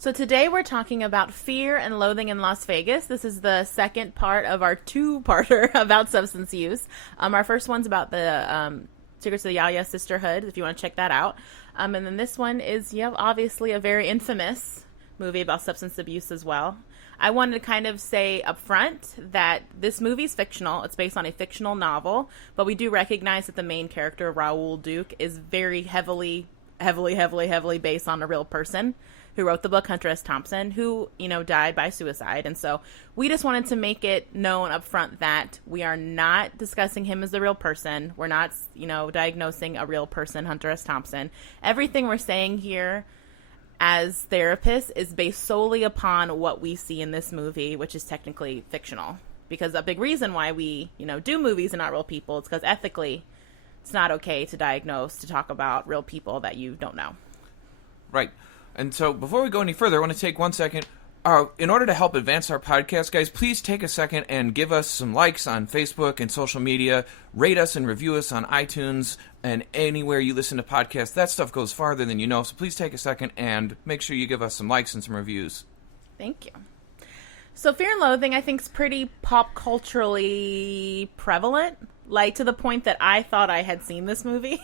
So today we're talking about Fear and Loathing in Las Vegas. This is the second part of our two-parter about substance use. Our first one's about the Secrets of the Yaya Sisterhood, if you want to check that out. And then this one is, obviously a very infamous movie about substance abuse as well. I wanted to kind of say up front that this movie is fictional. It's based on a fictional novel, but we do recognize that the main character, Raoul Duke, is very heavily based on a real person who wrote the book, Hunter S. Thompson, who, died by suicide. And so we just wanted to make it known up front that we are not discussing him as a real person. We're not, diagnosing a real person, Hunter S. Thompson. Everything we're saying here as therapists is based solely upon what we see in this movie, which is technically fictional. Because a big reason why we, do movies and not real people is because ethically it's not okay to diagnose, to talk about real people that you don't know. Right. And so before we go any further, I want to take 1 second. In order to help advance our podcast, guys, please take a second and give us some likes on Facebook and social media. Rate us and review us on iTunes and anywhere you listen to podcasts. That stuff goes farther than you know, so please take a second and make sure you give us some likes and some reviews. Thank you. So Fear and Loathing, I think, is pretty pop culturally prevalent, like to the point that I thought I had seen this movie.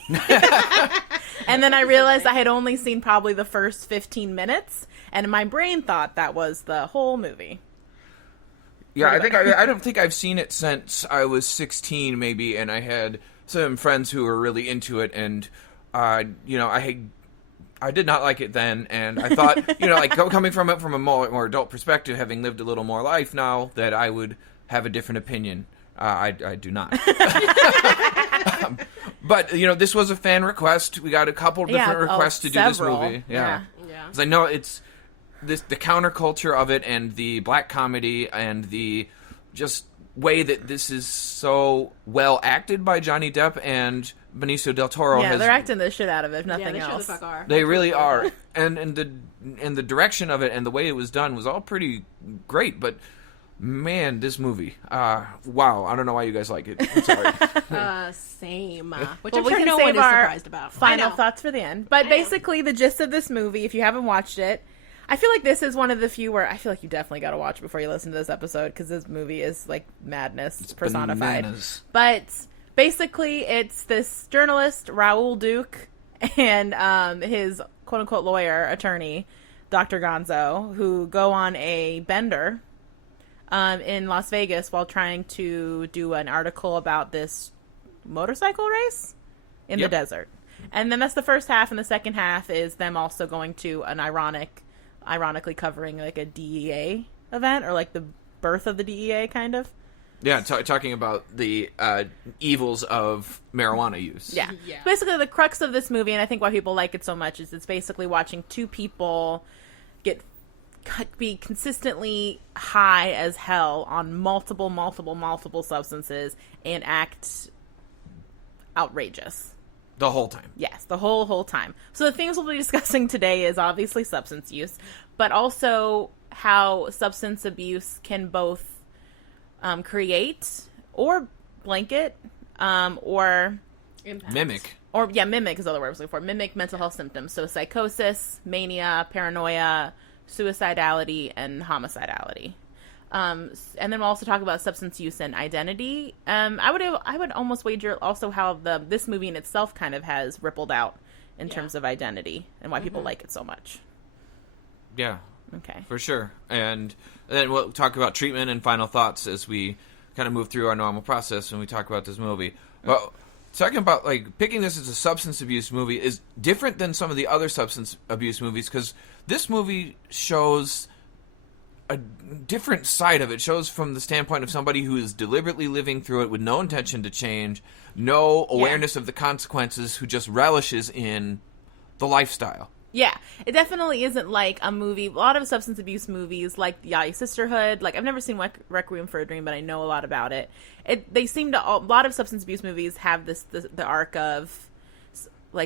And then I realized I had only seen probably the first 15 minutes, and my brain thought that was the whole movie. Yeah, I don't think I've seen it since I was 16, maybe, and I had some friends who were really into it, and I did not like it then, and I thought, coming from it from a more adult perspective, having lived a little more life now, that I would have a different opinion. I do not. But, this was a fan request. We got a couple different requests to do this movie. Yeah. Because I know it's the counterculture of it and the black comedy and the just way that this is so well acted by Johnny Depp and Benicio del Toro. Yeah, they're acting the shit out of it, if nothing they else. sure the fuck are. They really are. And the direction of it and the way it was done was all pretty great, but man, this movie. Wow, I don't know why you guys like it. I'm sorry. Same. Which Well, I'm sure no one is surprised about. Final thoughts for the end. But basically, the gist of this movie, if you haven't watched it, I feel like this is one of the few where I feel like you definitely got to watch before you listen to this episode, because this movie is like madness. It's personified. Bananas. But basically, it's this journalist, Raoul Duke, and his quote-unquote lawyer, attorney, Dr. Gonzo, who go on a bender in Las Vegas while trying to do an article about this motorcycle race in the desert. And then that's the first half, and the second half is them also going to an ironically covering like a DEA event, or like the birth of the DEA, kind of. Yeah, talking about the evils of marijuana use. Yeah. Basically, the crux of this movie, and I think why people like it so much, is it's basically watching two people be consistently high as hell on multiple substances and act outrageous. The whole time. Yes, the whole time. So the things we'll be discussing today is obviously substance use, but also how substance abuse can both create or blanket or Impact. Mimic. Or, mimic is the other word I was looking for. Mimic mental health symptoms. So Psychosis, Mania, Paranoia, Suicidality, and homicidality. And then we'll also talk about substance use and identity. I would almost wager also how this movie in itself kind of has rippled out in terms of identity and why people like it so much. Yeah. Okay. For sure. And then we'll talk about treatment and final thoughts as we kind of move through our normal process when we talk about this movie. But talking about, picking this as a substance abuse movie is different than some of the other substance abuse movies, because this movie shows a different side of it. It shows from the standpoint of somebody who is deliberately living through it with no intention to change, no awareness of the consequences, who just relishes in the lifestyle. Yeah, it definitely isn't like a movie. A lot of substance abuse movies, like the Yaya Sisterhood, I've never seen Requiem for a Dream, but I know a lot about it. They seem to, a lot of substance abuse movies have the arc of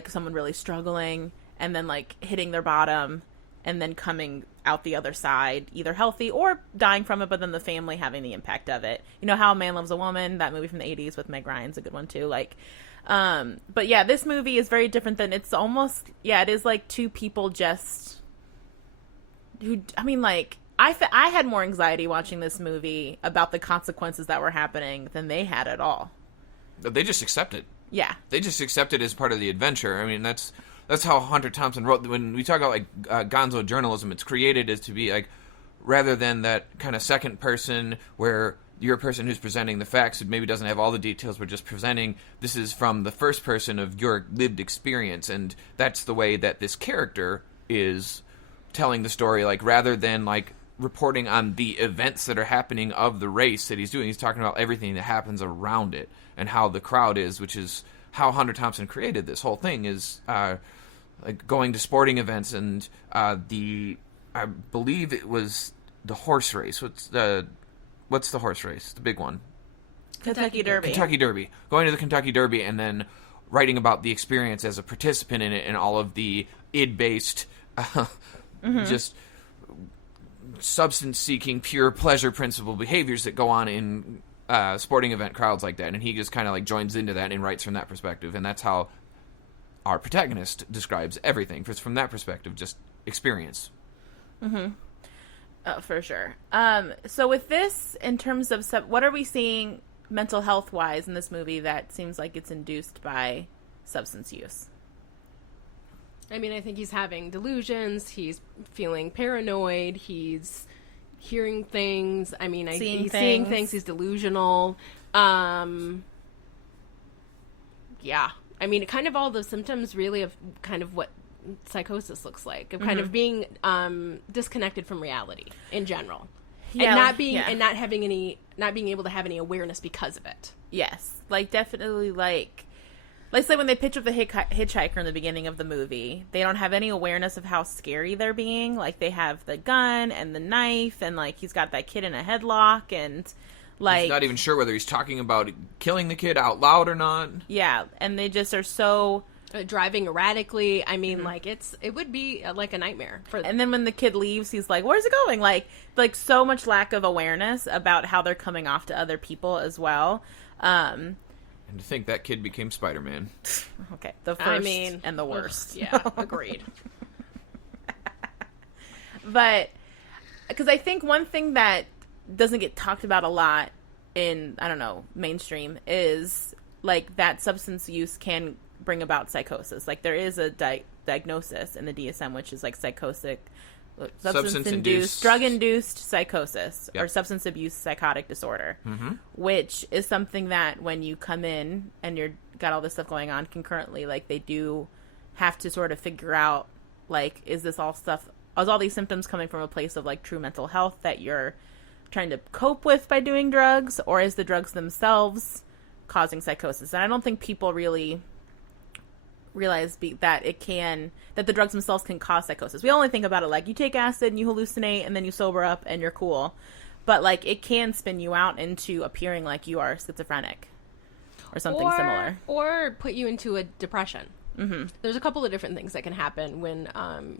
someone really struggling and then hitting their bottom and then coming out the other side, either healthy or dying from it, but then the family having the impact of it. You know, How a Man Loves a Woman, that movie from the 80s with Meg Ryan's a good one too. But yeah, this movie is very different than, it's almost, it is like two people just I mean, like, I had more anxiety watching this movie about the consequences that were happening than they had at all. They just accept it. Yeah. They just accept it as part of the adventure. I mean, that's how Hunter Thompson wrote. When we talk about, like, gonzo journalism, it's created as to be, like, rather than that kind of second person where you're a person who's presenting the facts who maybe doesn't have all the details, but just presenting, this is from the first person of your lived experience, and that's the way that this character is telling the story, like, rather than, like, reporting on the events that are happening of the race that he's doing. He's talking about everything that happens around it and how the crowd is, which is how Hunter Thompson created this whole thing, is like going to sporting events and I believe it was the horse race. What's the horse race? The big one. Kentucky Derby. Kentucky Derby. Going to the Kentucky Derby and then writing about the experience as a participant in it and all of the id-based, just substance-seeking, pure pleasure principle behaviors that go on in sporting event crowds like that. And he just kind of like joins into that and writes from that perspective. And that's how our protagonist describes everything. From that perspective, just experience. Mm-hmm. For sure. So with this, in terms of what are we seeing mental health wise in this movie that seems like it's induced by substance use? I mean, I think he's having delusions. He's feeling paranoid. He's hearing things. I mean, he's seeing things. He's delusional. Yeah. I mean, kind of all the symptoms really of kind of what psychosis looks like, of kind of being disconnected from reality in general, and not being and not being able to have any awareness because of it. Yes, like definitely, like say when they pitch up the hitchhiker in the beginning of the movie, they don't have any awareness of how scary they're being. Like they have the gun and the knife, and like he's got that kid in a headlock, and like he's not even sure whether he's talking about killing the kid out loud or not. Yeah, and they just are so. Driving erratically. I mean, like it would be like a nightmare for them. And then when the kid leaves, he's like, "Where's it going?" Like so much lack of awareness about how they're coming off to other people as well. And to think that kid became Spider-Man. Okay, the first and the worst. Yeah, agreed. But because I think one thing that doesn't get talked about a lot in, I don't know, mainstream is like that substance use can bring about psychosis. Like there is a diagnosis in the DSM, which is like psychotic, substance-induced, drug-induced psychosis, or substance abuse psychotic disorder, which is something that when you come in and you're got all this stuff going on concurrently, like they do have to sort of figure out, like, is all these symptoms coming from a place of like true mental health that you're trying to cope with by doing drugs, or is the drugs themselves causing psychosis? And I don't think people really realize that the drugs themselves can cause psychosis. We only think about it like you take acid and you hallucinate and then you sober up and you're cool, but like it can spin you out into appearing like you are schizophrenic or something similar, or put you into a depression. There's a couple of different things that can happen when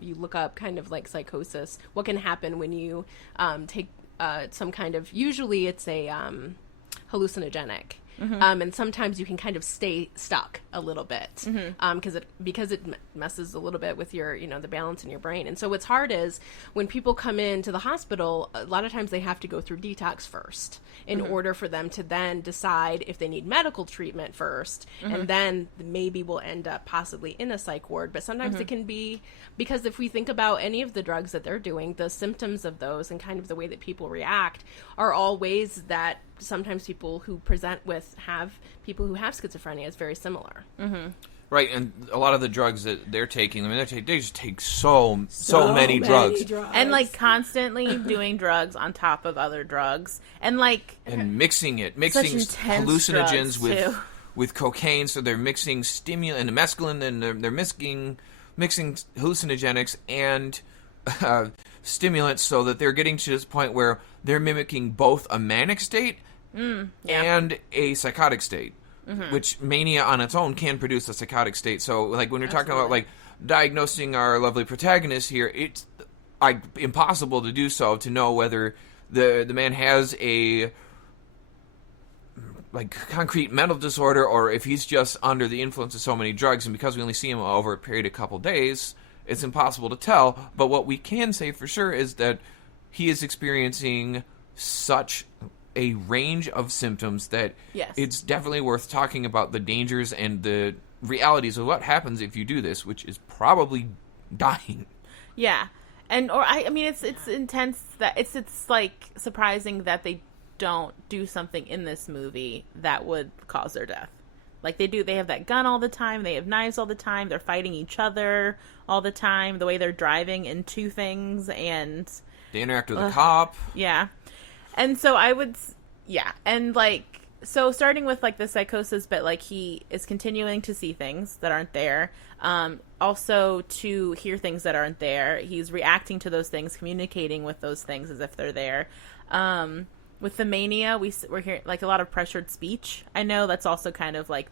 you look up kind of like psychosis. What can happen when you take some kind of, usually it's a hallucinogenic. And sometimes you can kind of stay stuck a little bit because it messes a little bit with your, the balance in your brain. And so what's hard is when people come into the hospital, a lot of times they have to go through detox first in order for them to then decide if they need medical treatment first, and then maybe we'll end up possibly in a psych ward. But sometimes it can be, because if we think about any of the drugs that they're doing, the symptoms of those and kind of the way that people react are all ways that sometimes people who present with people who have schizophrenia is very similar. Right, and a lot of the drugs that they're taking, I mean, they just take so many drugs. And like constantly doing drugs on top of other drugs, and mixing hallucinogens with cocaine. So they're mixing stimulant and mescaline, and they're mixing hallucinogenics and stimulants, so that they're getting to this point where they're mimicking both a manic state and a psychotic state, which mania on its own can produce a psychotic state. So, like, when you're talking about, like, diagnosing our lovely protagonist here, it's impossible to do so, to know whether the man has a, like, concrete mental disorder, or if he's just under the influence of so many drugs. And because we only see him over a period of a couple days, it's impossible to tell. But what we can say for sure is that he is experiencing such a range of symptoms that Yes. it's definitely worth talking about the dangers and the realities of what happens if you do this, which is probably dying. Yeah. And I mean it's intense that it's like surprising that they don't do something in this movie that would cause their death. Like they have that gun all the time, they have knives all the time, they're fighting each other all the time, the way they're driving into things, and They interact with a cop. yeah. And so and like, so starting with like the psychosis, but like he is continuing to see things that aren't there, also to hear things that aren't there. He's reacting to those things, communicating with those things as if they're there. With the mania, we're hearing like a lot of pressured speech. I know that's also kind of like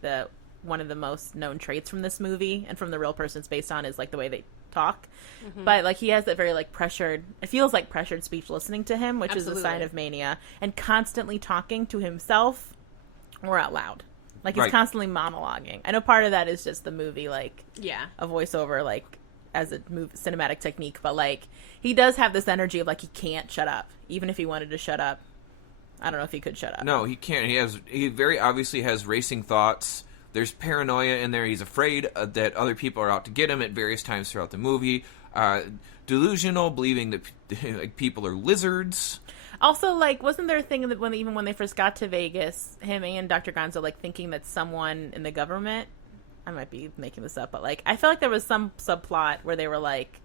one of the most known traits from this movie and from the real person it's based on is like the way they talk. Mm-hmm. But like he has that very like pressured, it feels like pressured speech listening to him, which Absolutely. is a sign of mania, and constantly talking to himself or out loud. Like he's Right. constantly monologuing. I know part of that is just the movie, like a voiceover, like as a cinematic technique, but like he does have this energy of like he can't shut up, even if he wanted to shut up. I don't know if he could shut up. No, he can't. He very obviously has racing thoughts. There's paranoia in there. He's afraid that other people are out to get him at various times throughout the movie. Delusional, believing that like people are lizards. Also, like, wasn't there a thing that when they first got to Vegas, him and Dr. Gonzo, like, thinking that someone in the government, I might be making this up, but, like, I felt like there was some subplot where they were, like,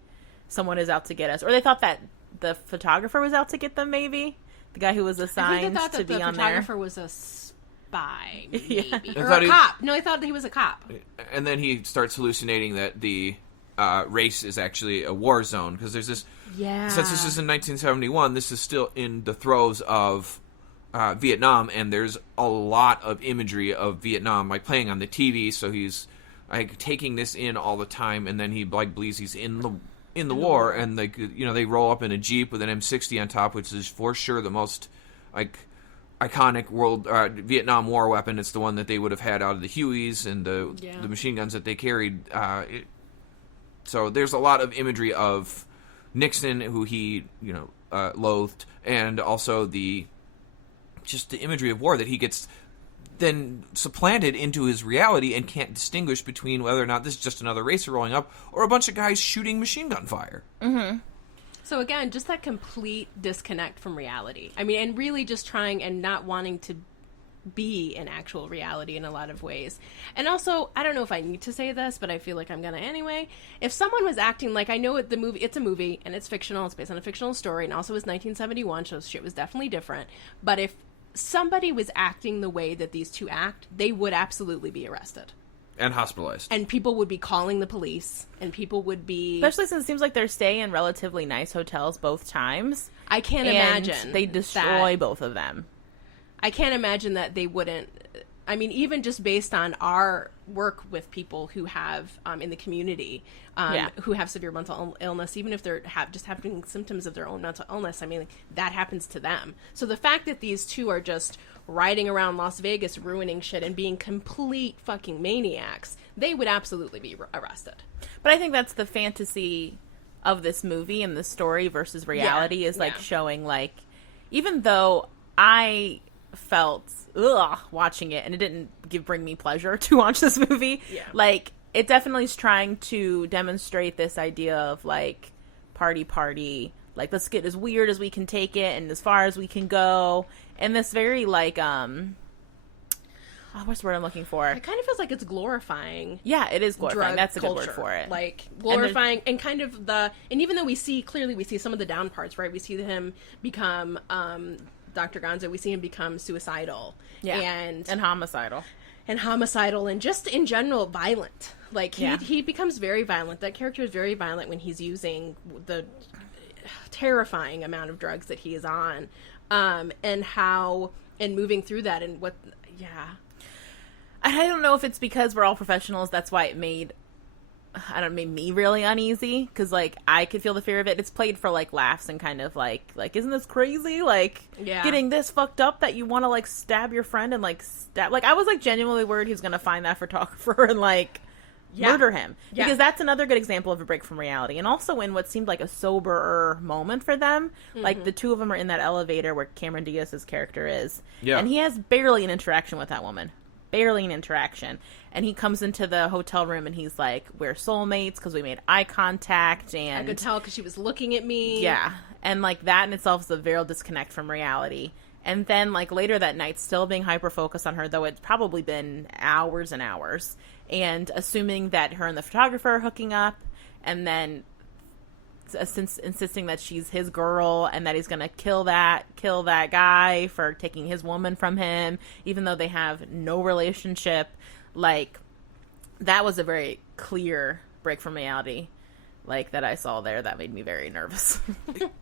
someone is out to get us. Or they thought that the photographer was out to get them, maybe? The guy who was assigned to be on there. The photographer was a spy, maybe. Yeah. Or a cop. No, I thought he was a cop. And then he starts hallucinating that the race is actually a war zone. Because there's this... Yeah. Since this is in 1971, this is still in the throes of Vietnam, and there's a lot of imagery of Vietnam, like playing on the TV. So he's like taking this in all the time, and then he like believes he's in the war, and like they roll up in a Jeep with an M60 on top, which is for sure the most like iconic Vietnam War weapon. It's the one that they would have had out of the Hueys and the machine guns that they carried. So there's a lot of imagery of Nixon, who he, loathed, and also the imagery of war that he gets then supplanted into his reality and can't distinguish between whether or not this is just another racer rolling up or a bunch of guys shooting machine gun fire. Mm-hmm. So again, just that complete disconnect from reality. I mean, and really just trying and not wanting to be in actual reality in a lot of ways. And also, I don't know if I need to say this, but I feel like I'm gonna anyway. If someone was acting like, I know it's a movie and it's fictional, it's based on a fictional story, and also it was 1971, so shit was definitely different. But if somebody was acting the way that these two act, they would absolutely be arrested. And hospitalized. And people would be calling the police, and people would be... Especially since it seems like they're staying in relatively nice hotels both times. I can't imagine they destroy both of them. I can't imagine that they wouldn't. I mean, even just based on our work with people who have in the community, who have severe mental illness, even if they're just having symptoms of their own mental illness, I mean, that happens to them. So the fact that these two are just riding around Las Vegas, ruining shit and being complete fucking maniacs, they would absolutely be arrested. But I think that's the fantasy of this movie and the story versus reality is like showing like, even though I felt watching it and it didn't bring me pleasure to watch this movie, like it definitely is trying to demonstrate this idea of like party, like let's get as weird as we can take it and as far as we can go, and this very like what's the word I'm looking for? It kind of feels like it's glorifying. Yeah, it is glorifying. That's a good culture. word for it. Like glorifying and kind of and even though we see some of the down parts, right? We see him become Dr. Gonzo, we see him become suicidal and homicidal, and just in general violent. Like he becomes very violent. That character is very violent when he's using the terrifying amount of drugs that he is on, and moving through that and what. I don't know if it's because we're all professionals. That's why it made me really uneasy, because like I could feel the fear of it. It's played for like laughs and kind of like isn't this crazy, like getting this fucked up that you want to like stab your friend and like stab, like I was like genuinely worried he was gonna find that photographer and like murder him. Yeah. Because that's another good example of a break from reality. And also in what seemed like a soberer moment for them. Like, the two of them are in that elevator where Cameron Diaz's character is. Yeah. And he has barely an interaction with that woman. Barely an interaction. And he comes into the hotel room and he's like, we're soulmates because we made eye contact. And I could tell because she was looking at me. yeah. And, like, that in itself is a real disconnect from reality. And then, like, later that night, still being hyper-focused on her, though it's probably been hours and hours, and assuming that her and the photographer are hooking up, and then insisting that she's his girl, and that he's gonna kill that guy for taking his woman from him, even though they have no relationship. Like, that was a very clear break from reality. Like, that I saw there, that made me very nervous.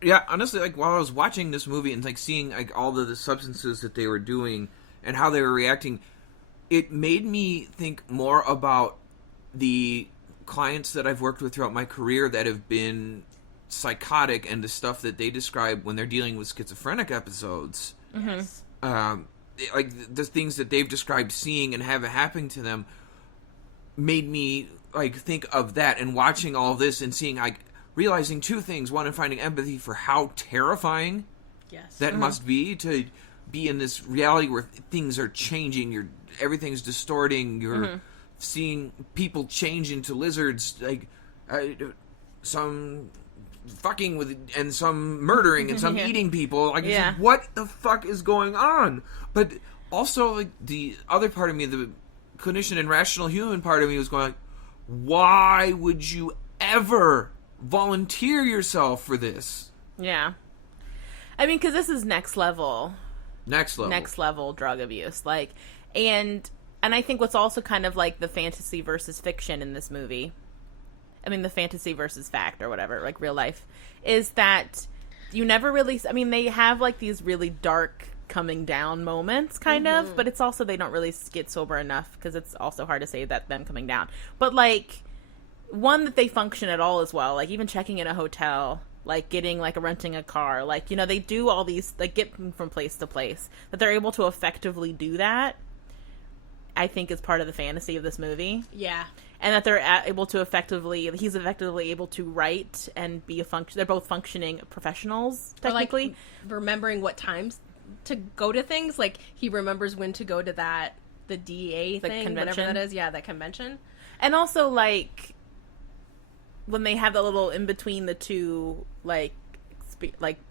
Yeah, honestly, like, while I was watching this movie and, like, seeing, like, all the substances that they were doing and how they were reacting, it made me think more about the clients that I've worked with throughout my career that have been psychotic and the stuff that they describe when they're dealing with schizophrenic episodes. Yes. Like, the things that they've described seeing and have happening to them made me, like, think of that, and watching all of this and seeing, like, realizing two things. One, and finding empathy for how terrifying Yes. that must be to be in this reality where things are changing, everything's distorting, you're seeing people change into lizards, like, some fucking with, and some murdering, and some eating people, like, it's like, what the fuck is going on? But also, like, the other part of me, the clinician and rational human part of me was going, like, why would you ever volunteer yourself for this? Yeah. I mean, because this is next level drug abuse. Like, and I think what's also kind of like the fantasy versus fiction in this movie, I mean, the fantasy versus fact or whatever, like real life, is that you never really, I mean, they have like these really dark coming down moments kind of, but it's also, they don't really get sober enough because it's also hard to say that them coming down, but like, one, that they function at all as well, like even checking in a hotel, like getting, like renting a car, like, you know, they do all these, like get from place to place, that they're able to effectively do that, I think is part of the fantasy of this movie. Yeah. And that they're able to he's effectively able to write and be they're both functioning professionals, technically. Or like remembering what times to go to things, like he remembers when to go to the DA thing, convention. whatever that is. Yeah, that convention. And also, like, when they have the little in between the two, like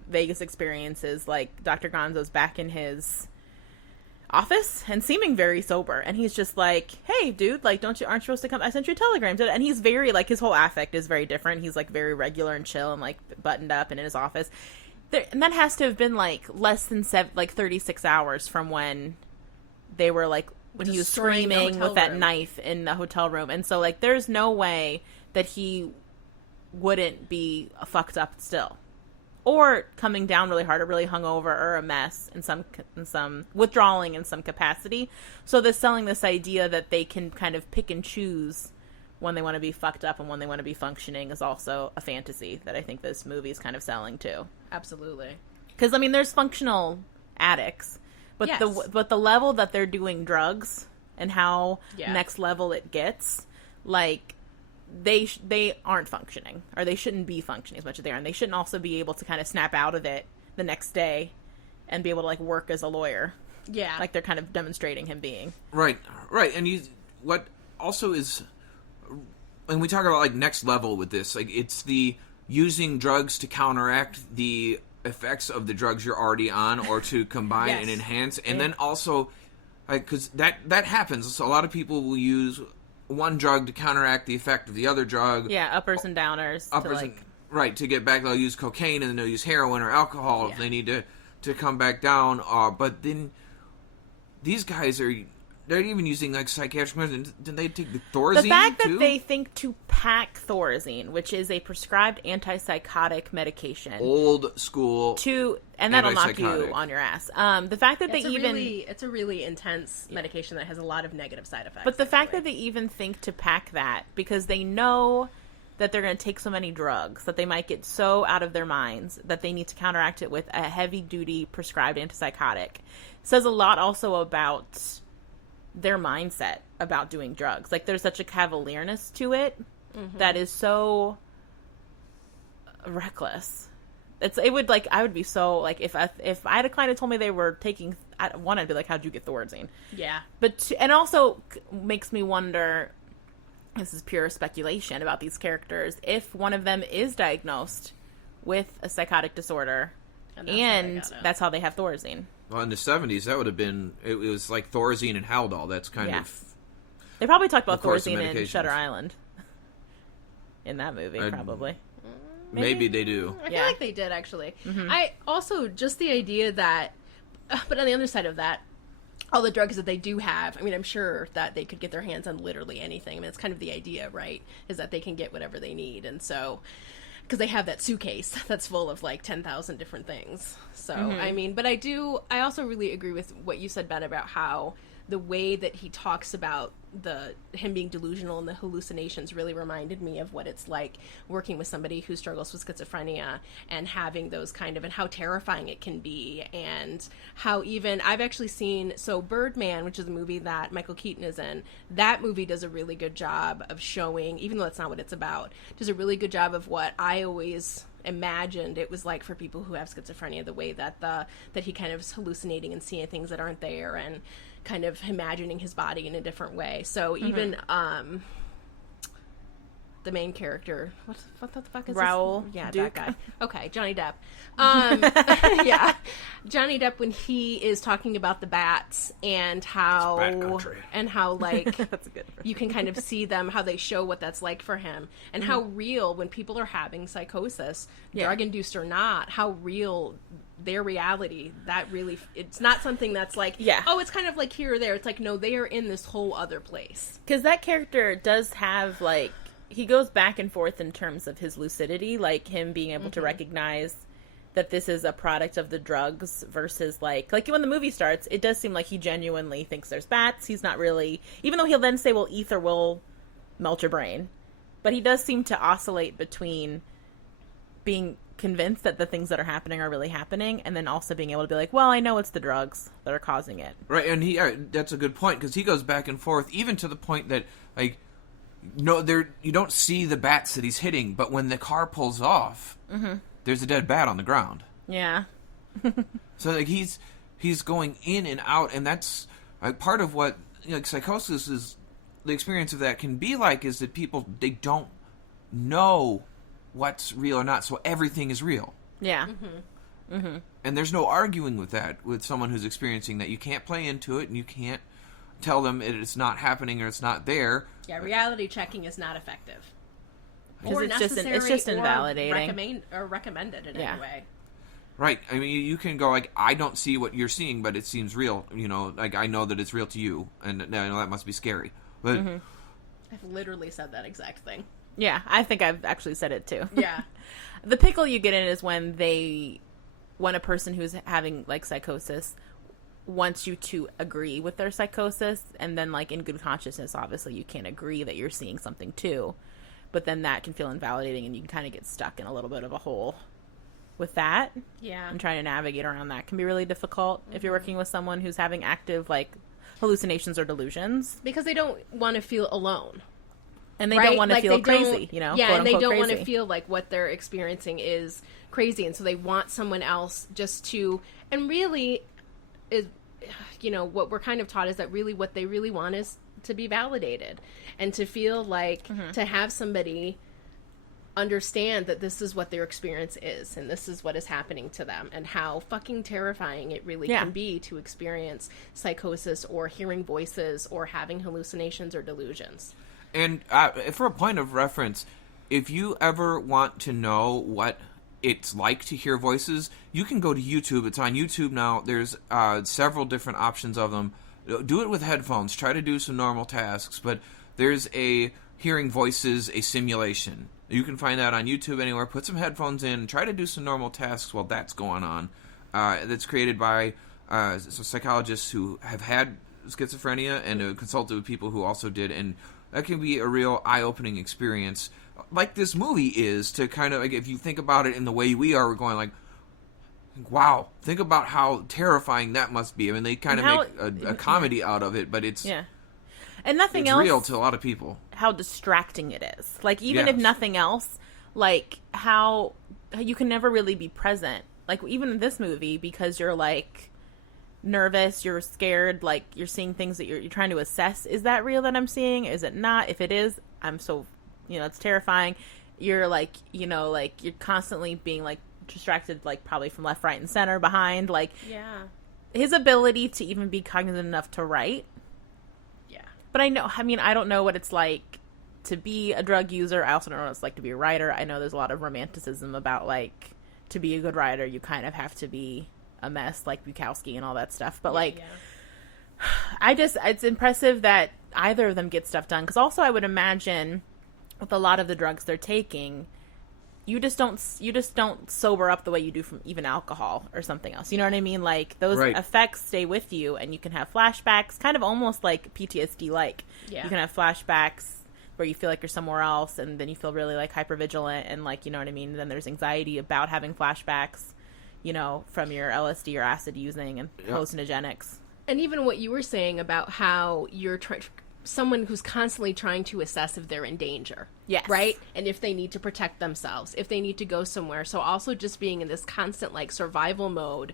Vegas experiences, like Dr. Gonzo's back in his office and seeming very sober, and he's just like, hey dude, like, aren't you supposed to come, I sent you a telegram, and he's very, like, his whole affect is very different. He's like very regular and chill and like buttoned up and in his office there, and that has to have been like less than 36 hours from when they were like, when he was screaming with that knife in the hotel room. And so, like, there's no way that he wouldn't be fucked up still, or coming down really hard, or really hungover, or a mess, in some withdrawing in some capacity. So they're selling this idea that they can kind of pick and choose when they want to be fucked up and when they want to be functioning is also a fantasy that I think this movie is kind of selling too. Absolutely. Because, I mean, there's functional addicts, but Yes. the level that they're doing drugs and how Yeah. next level it gets, like, they aren't functioning, or they shouldn't be functioning as much as they are, and they shouldn't also be able to kind of snap out of it the next day and be able to, like, work as a lawyer. Yeah. Like they're kind of demonstrating him being. Right. And what also is, when we talk about, like, next level with this, like, it's the using drugs to counteract the effects of the drugs you're already on, or to combine Yes. and enhance, and then also, like, because that happens. So a lot of people will use one drug to counteract the effect of the other drug. Yeah, uppers and downers. To get back, they'll use cocaine, and then they'll use heroin or alcohol if Yeah. they need to come back down. But then these guys they're even using, like, psychiatric medicine. Did they take the Thorazine, the fact too? that they think to pack Thorazine, which is a prescribed antipsychotic medication, Old school. and that'll knock you antipsychotic. on your ass. The fact that it's a really intense medication that has a lot of negative side effects. But the fact that they even think to pack that, because they know that they're going to take so many drugs that they might get so out of their minds that they need to counteract it with a heavy-duty prescribed antipsychotic, says a lot also about their mindset about doing drugs. Like, there's such a cavalierness to it that is so reckless. It would, like, I would be so, like, if I had a client who told me they were taking, one, I'd be like, how'd you get Thorazine? Yeah. But, and also makes me wonder, this is pure speculation about these characters, if one of them is diagnosed with a psychotic disorder, and that's how they have Thorazine. Well, in the 70s, that would have been, it was like Thorazine and Haldol. That's kind of... They probably talked about the course of Thorazine in medications. Shutter Island. In that movie, probably. Maybe they do. I feel like they did, actually. I also, just the idea that, but on the other side of that, all the drugs that they do have, I mean, I'm sure that they could get their hands on literally anything. I mean, it's kind of the idea, right? Is that they can get whatever they need. And so, because they have that suitcase that's full of like 10,000 different things. So, I mean, but I also really agree with what you said, Ben, about how the way that he talks about him being delusional and the hallucinations really reminded me of what it's like working with somebody who struggles with schizophrenia and having those kind of, and how terrifying it can be, and how even I've actually seen, so Birdman, which is a movie that Michael Keaton is in, that movie does a really good job of showing, even though that's not what it's about, does a really good job of what I always imagined it was like for people who have schizophrenia, the way that that he kind of is hallucinating and seeing things that aren't there, and kind of imagining his body in a different way. So even the main character, what the fuck is Raoul this? Yeah, Duke. that guy. Okay, Johnny Depp. Yeah, Johnny Depp, when he is talking about the bats and how Bat country. and how like That's a good one. you can kind of see them, how they show what that's like for him, and how real, when people are having psychosis, drug induced or not, how real their reality, that really, it's not something that's like, oh, it's kind of like here or there. It's like, no, they are in this whole other place. Because that character does have, like, he goes back and forth in terms of his lucidity, like him being able to recognize that this is a product of the drugs versus, like when the movie starts, it does seem like he genuinely thinks there's bats. He's not really, even though he'll then say, well, ether will melt your brain. But he does seem to oscillate between being convinced that the things that are happening are really happening, and then also being able to be like, well, I know it's the drugs that are causing it. Right, and that's a good point, because he goes back and forth, even to the point that, like, no, you don't see the bats that he's hitting, but when the car pulls off, there's a dead bat on the ground. Yeah. So, like, he's going in and out, and that's like part of what, you know, like, psychosis is, the experience of that can be like, is that people, they don't know what's real or not, so everything is real. Yeah. And there's no arguing with that with someone who's experiencing that. You can't play into it, and you can't tell them it's not happening or it's not there. Yeah, reality checking is not effective. Because it's just invalidating. Or recommended in any way. Right. I mean, you can go like, I don't see what you're seeing, but it seems real. You know, like, I know that it's real to you, and I know that must be scary. But I've literally said that exact thing. Yeah, I think I've actually said it too. Yeah. The pickle you get in is when a person who's having, like, psychosis wants you to agree with their psychosis, and then, like, in good consciousness, obviously you can't agree that you're seeing something too, but then that can feel invalidating, and you can kind of get stuck in a little bit of a hole with that. Yeah. And trying to navigate around that can be really difficult if you're working with someone who's having active, like, hallucinations or delusions. Because they don't want to feel alone. And they don't want to feel crazy, you know? Yeah, and they don't want to crazy. feel like what they're experiencing is crazy, and so they want someone else just to, and really, is, you know, what we're kind of taught is that really what they really want is to be validated, and to feel like, to have somebody understand that this is what their experience is, and this is what is happening to them, and how fucking terrifying it really can be to experience psychosis, or hearing voices, or having hallucinations or delusions. And for a point of reference, if you ever want to know what it's like to hear voices, you can go to YouTube. It's on YouTube now. There's several different options of them. Do it with headphones. Try to do some normal tasks. But there's a hearing voices, a simulation. You can find that on YouTube anywhere. Put some headphones in. Try to do some normal tasks while that's going on. That's created by psychologists who have had schizophrenia and consulted with people who also did, and that can be a real eye-opening experience, like this movie is, to kind of, like, if you think about it in the way we are, we're going like, Wow, think about how terrifying that must be. I mean, they kind of how- make a comedy out of it, but it's Yeah. And nothing it's else. real to a lot of people. How distracting it is. Like, even if Yes. nothing else, like, how you can never really be present. Like, even in this movie, because you're, like, nervous, you're scared, like, you're seeing things that you're trying to assess. Is that real that I'm seeing? Is it not? If it is, I'm so, it's terrifying. You're, like, like, you're constantly being, like, distracted, like, probably from left, right, and center, behind. Like, Yeah. his ability to even be cognizant enough to write. Yeah. But I don't know what it's like to be a drug user. I also don't know what it's like to be a writer. I know there's a lot of romanticism about, like, to be a good writer, you kind of have to be a mess, like Bukowski and all that stuff. But, it's impressive that either of them get stuff done. Because also I would imagine with a lot of the drugs they're taking, you just don't sober up the way you do from even alcohol or something else. You know what I mean? Like, those Right. effects stay with you, and you can have flashbacks, kind of almost like PTSD. Like, Yeah. you can have flashbacks where you feel like you're somewhere else, and then you feel really, like, hypervigilant, and, like, you know what I mean? And then there's anxiety about having flashbacks, from your LSD or acid using and hallucinogenics. And even what you were saying about how you're someone who's constantly trying to assess if they're in danger. Yes. Right? And if they need to protect themselves, if they need to go somewhere. So also just being in this constant, like, survival mode,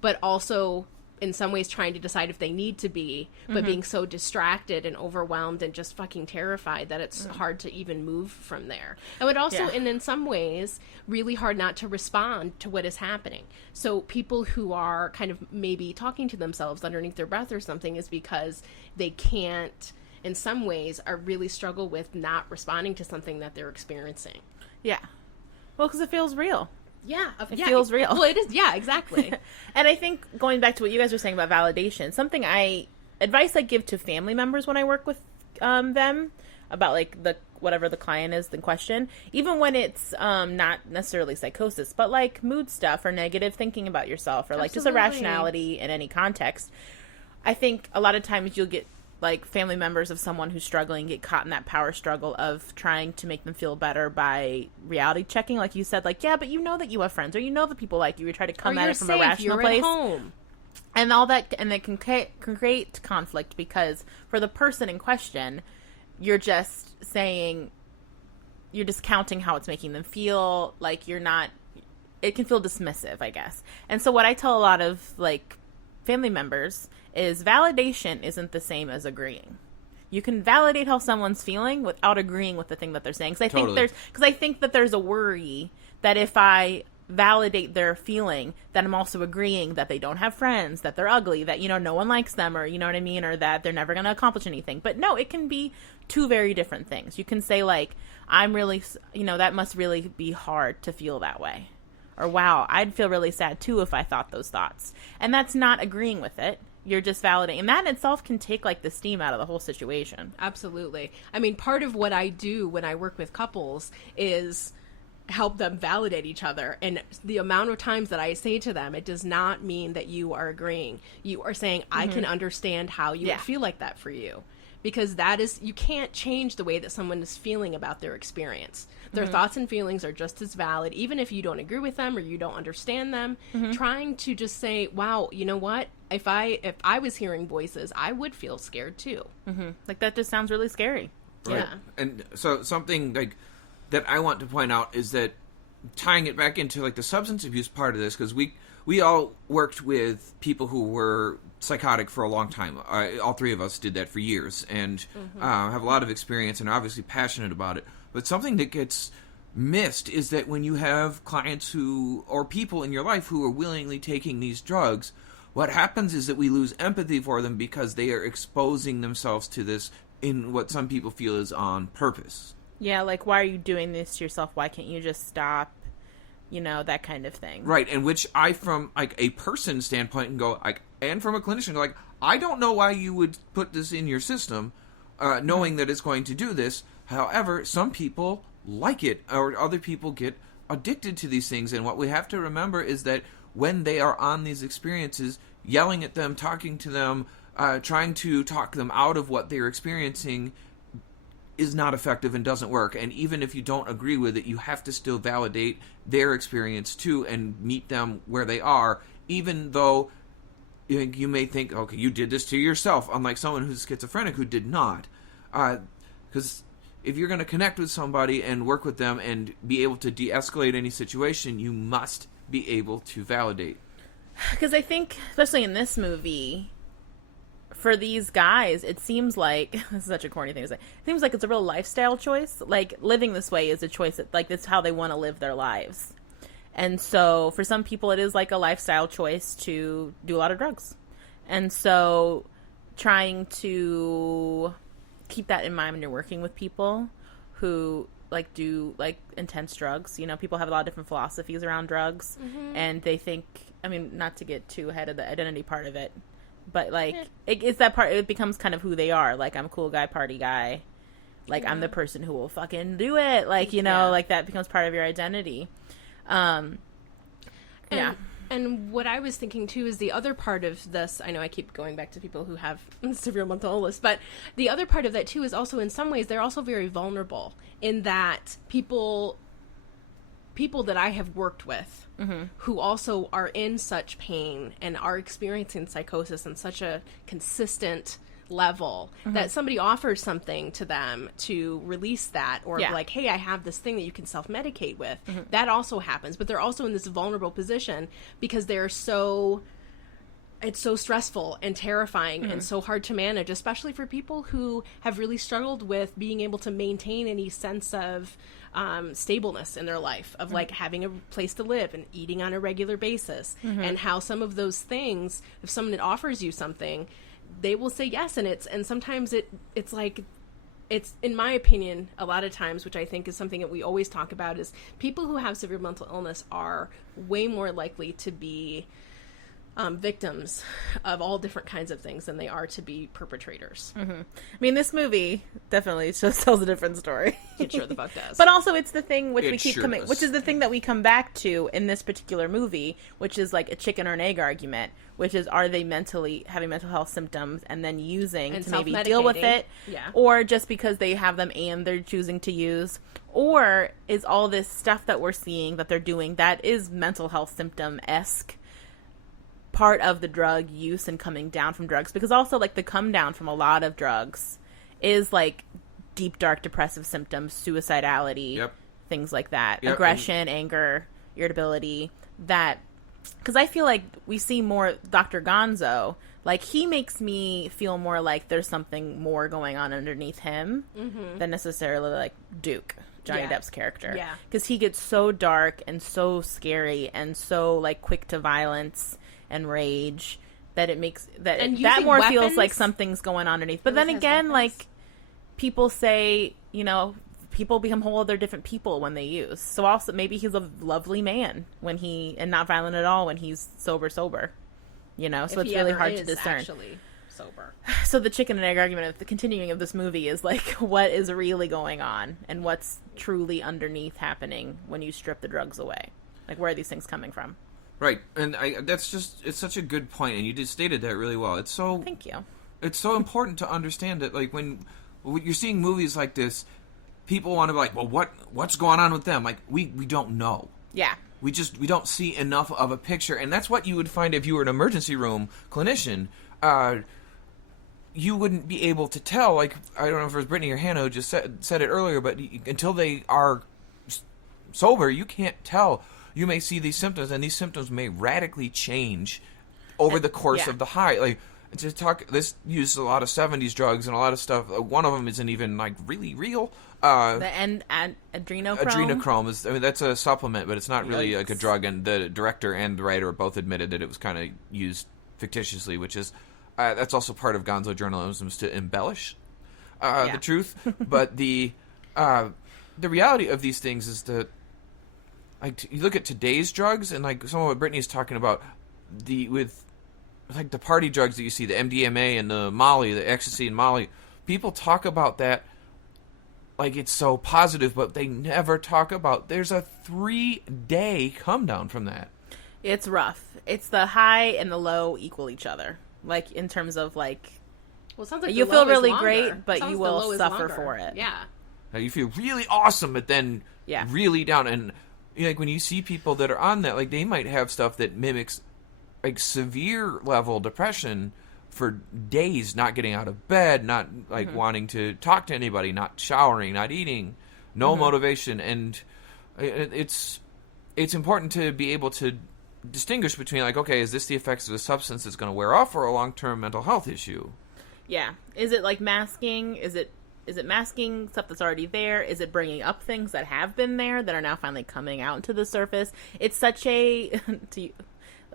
but also in some ways trying to decide if they need to be, but being so distracted and overwhelmed and just fucking terrified that it's hard to even move from there. And it also, and in some ways, really hard not to respond to what is happening. So people who are kind of maybe talking to themselves underneath their breath or something is because they can't, in some ways, are really struggle with not responding to something that they're experiencing. Yeah. Well, because it feels real. Yeah. It feels real. Well, it is. Yeah, exactly. And I think, going back to what you guys were saying about validation, advice I give to family members when I work with them about, like, whatever the client is in question, even when it's not necessarily psychosis, but, like, mood stuff or negative thinking about yourself or, like, just irrationality in any context. I think a lot of times you'll get, like, family members of someone who's struggling get caught in that power struggle of trying to make them feel better by reality checking, like you said, like, yeah, but you know that you have friends, or you know that people like you. You try to come at it from a rational place, at home. and all that, and it can create conflict because for the person in question, you're just counting how it's making them feel. Like, it can feel dismissive, I guess. And so what I tell a lot of, like, family members is validation isn't the same as agreeing. You can validate how someone's feeling without agreeing with the thing that they're saying. Because I think that there's a worry that if I validate their feeling, that I'm also agreeing that they don't have friends, that they're ugly, that, no one likes them, or, you know what I mean, or that they're never going to accomplish anything. But no, it can be two very different things. You can say, like, I'm really, that must really be hard to feel that way. Or, wow, I'd feel really sad too if I thought those thoughts. And that's not agreeing with it. You're just validating. And that in itself can take, like, the steam out of the whole situation. Absolutely. I mean, part of what I do when I work with couples is help them validate each other. And the amount of times that I say to them, it does not mean that you are agreeing. You are saying, I can understand how you would feel like that for you. Because you can't change the way that someone is feeling about their experience. Their thoughts and feelings are just as valid, even if you don't agree with them or you don't understand them. Trying to just say, wow, you know what? If I was hearing voices, I would feel scared too. Like, that just sounds really scary. Right. Yeah. And so something, like, that I want to point out is that tying it back into, like, the substance abuse part of this, because we all worked with people who were psychotic for a long time. All three of us did that for years and have a lot of experience and are obviously passionate about it. But something that gets missed is that when you have clients or people in your life who are willingly taking these drugs, what happens is that we lose empathy for them because they are exposing themselves to this in what some people feel is on purpose. Yeah, like, why are you doing this to yourself? Why can't you just stop? That kind of thing. Right, and which I, from, like, a person standpoint, and go, like, and from a clinician, like, I don't know why you would put this in your system, knowing that it's going to do this. However, some people like it, or other people get addicted to these things, and what we have to remember is that when they are on these experiences, yelling at them, talking to them, trying to talk them out of what they're experiencing, is not effective and doesn't work. And even if you don't agree with it, you have to still validate their experience too and meet them where they are, even though you may think, okay, you did this to yourself, unlike someone who's schizophrenic who did not. Because if you're going to connect with somebody and work with them and be able to de-escalate any situation, you must be able to validate. Because I think, especially in this movie, for these guys, it seems like, this is such a corny thing to say, it seems like it's a real lifestyle choice. Like, living this way is a choice that, like, that's how they want to live their lives. And so, for some people, it is like a lifestyle choice to do a lot of drugs. And so, trying to keep that in mind when you're working with people who, like, do, like, intense drugs. You know, people have a lot of different philosophies around drugs. Mm-hmm. And they think, I mean, not to get too ahead of the identity part of it, but, like, it's that part, it becomes kind of who they are. Like, I'm a cool guy, party guy. Like, I'm the person who will fucking do it. Like, you know, like, that becomes part of your identity. And what I was thinking, too, is the other part of this, I know I keep going back to people who have severe mental illness, but the other part of that, too, is also, in some ways, they're also very vulnerable in that people that I have worked with who also are in such pain and are experiencing psychosis in such a consistent level that somebody offers something to them to release that, or like, hey, I have this thing that you can self-medicate with. That also happens, but they're also in this vulnerable position because they're so... It's so stressful and terrifying and so hard to manage, especially for people who have really struggled with being able to maintain any sense of stableness in their life, of like having a place to live and eating on a regular basis, and how some of those things, if someone offers you something, they will say yes, and sometimes it's like, it's, in my opinion, a lot of times, which I think is something that we always talk about, is people who have severe mental illness are way more likely to be victims of all different kinds of things than they are to be perpetrators. I mean, this movie definitely just tells a different story. It sure the fuck does. But also, it's the thing which which is the thing that we come back to in this particular movie, which is like a chicken or an egg argument, which is, are they having mental health symptoms and then using and to maybe deal with it, or just because they have them and they're choosing to use, or is all this stuff that we're seeing that they're doing that is mental health symptom-esque part of the drug use and coming down from drugs? Because also, like, the come down from a lot of drugs is like deep, dark, depressive symptoms, suicidality, things like that, aggression, anger, irritability. That, because I feel like we see more Dr. Gonzo, like, he makes me feel more like there's something more going on underneath him than necessarily like Duke, Johnny Depp's character. Because he gets so dark and so scary and so, like, quick to violence and rage that it makes that more weapons feels like something's going on underneath. But then again, like, people say, you know, people become whole other different people when they use. So also, maybe he's a lovely man and not violent at all when he's sober, you know, so it's really hard to discern. Actually sober. So the chicken and egg argument of the continuing of this movie is like, what is really going on and what's truly underneath happening when you strip the drugs away? Like, where are these things coming from? Right, and it's such a good point, and you just stated that really well. It's so... Thank you. It's so important to understand that, like, when you're seeing movies like this, people want to be like, well, what's going on with them? Like, we don't know. Yeah. We don't see enough of a picture, and that's what you would find if you were an emergency room clinician. You wouldn't be able to tell, like, I don't know if it was Brittany or Hannah who just said it earlier, but until they are sober, you can't tell. You may see these symptoms, and these symptoms may radically change over the course of the high. Like, this uses a lot of 70s drugs and a lot of stuff. One of them isn't even, like, really real. Adrenochrome? Adrenochrome is, I mean, that's a supplement, but it's not really like a drug. And the director and the writer both admitted that it was kind of used fictitiously, which is, that's also part of Gonzo journalism, is to embellish the truth. But the reality of these things is that, like, you look at today's drugs, and like some of what Brittany's talking about, with the party drugs that you see, the MDMA and the Molly, the ecstasy and Molly, people talk about that like it's so positive, but they never talk about there's a 3-day come down from that. It's rough. It's the high and the low equal each other, like, in terms of, like, Well, it sounds like you the feel low is really longer. great, but Sounds you like the will low is suffer longer. for it. Yeah. You feel really awesome, but then Yeah. really down. And like when you see people that are on that, like they might have stuff that mimics like severe level depression for days, not getting out of bed, not like wanting to talk to anybody, not showering, not eating, no motivation. And it's important to be able to distinguish between like, okay, is this the effects of a substance that's going to wear off or a long-term mental health issue? Yeah. Is it like masking? Is it masking stuff that's already there? Is it bringing up things that have been there that are now finally coming out into the surface? It's such a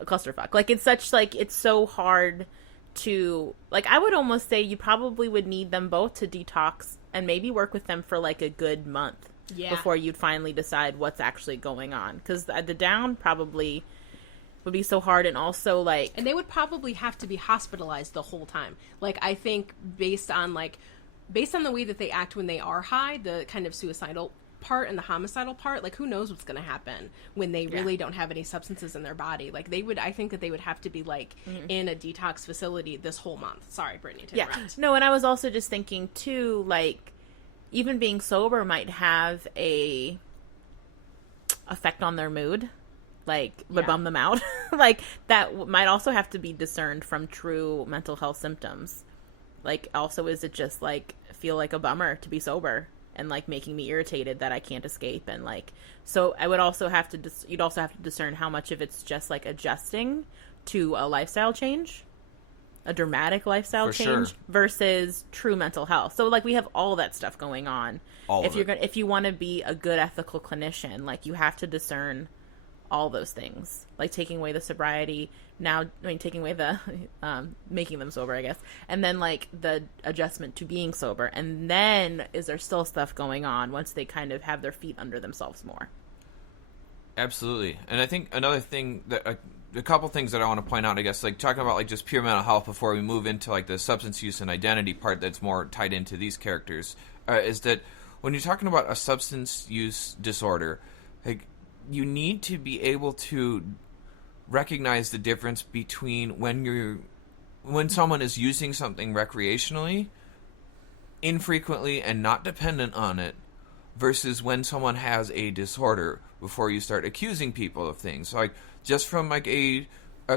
clusterfuck. Like it's so hard to, like, I would almost say you probably would need them both to detox and maybe work with them for like a good month before you'd finally decide what's actually going on. Because the down probably would be so hard, and also like, and they would probably have to be hospitalized the whole time. Like, I think based on the way that they act when they are high, the kind of suicidal part and the homicidal part, like, who knows what's going to happen when they really don't have any substances in their body. Like, I think that they would have to be like in a detox facility this whole month. Sorry, Brittany, to interrupt. No, and I was also just thinking too, like, even being sober might have a effect on their mood, like would bum them out. Like, that might also have to be discerned from true mental health symptoms. Like, also, is it just like feel like a bummer to be sober and like making me irritated that I can't escape? And like, so I would also have to you'd also have to discern how much of it's just like adjusting to a lifestyle change, a dramatic lifestyle change, versus true mental health. So like, we have all that stuff going on. If you want to be a good ethical clinician, like, you have to discern all those things, like taking away the sobriety taking away the making them sober, I guess, and then like the adjustment to being sober, and then is there still stuff going on once they kind of have their feet under themselves more. Absolutely. And I think another thing that a couple things that I want to point out, I guess, like talking about like just pure mental health before we move into like the substance use and identity part that's more tied into these characters, is that when you're talking about a substance use disorder, like, you need to be able to recognize the difference between when someone is using something recreationally, infrequently, and not dependent on it, versus when someone has a disorder, before you start accusing people of things. So, like, just from like a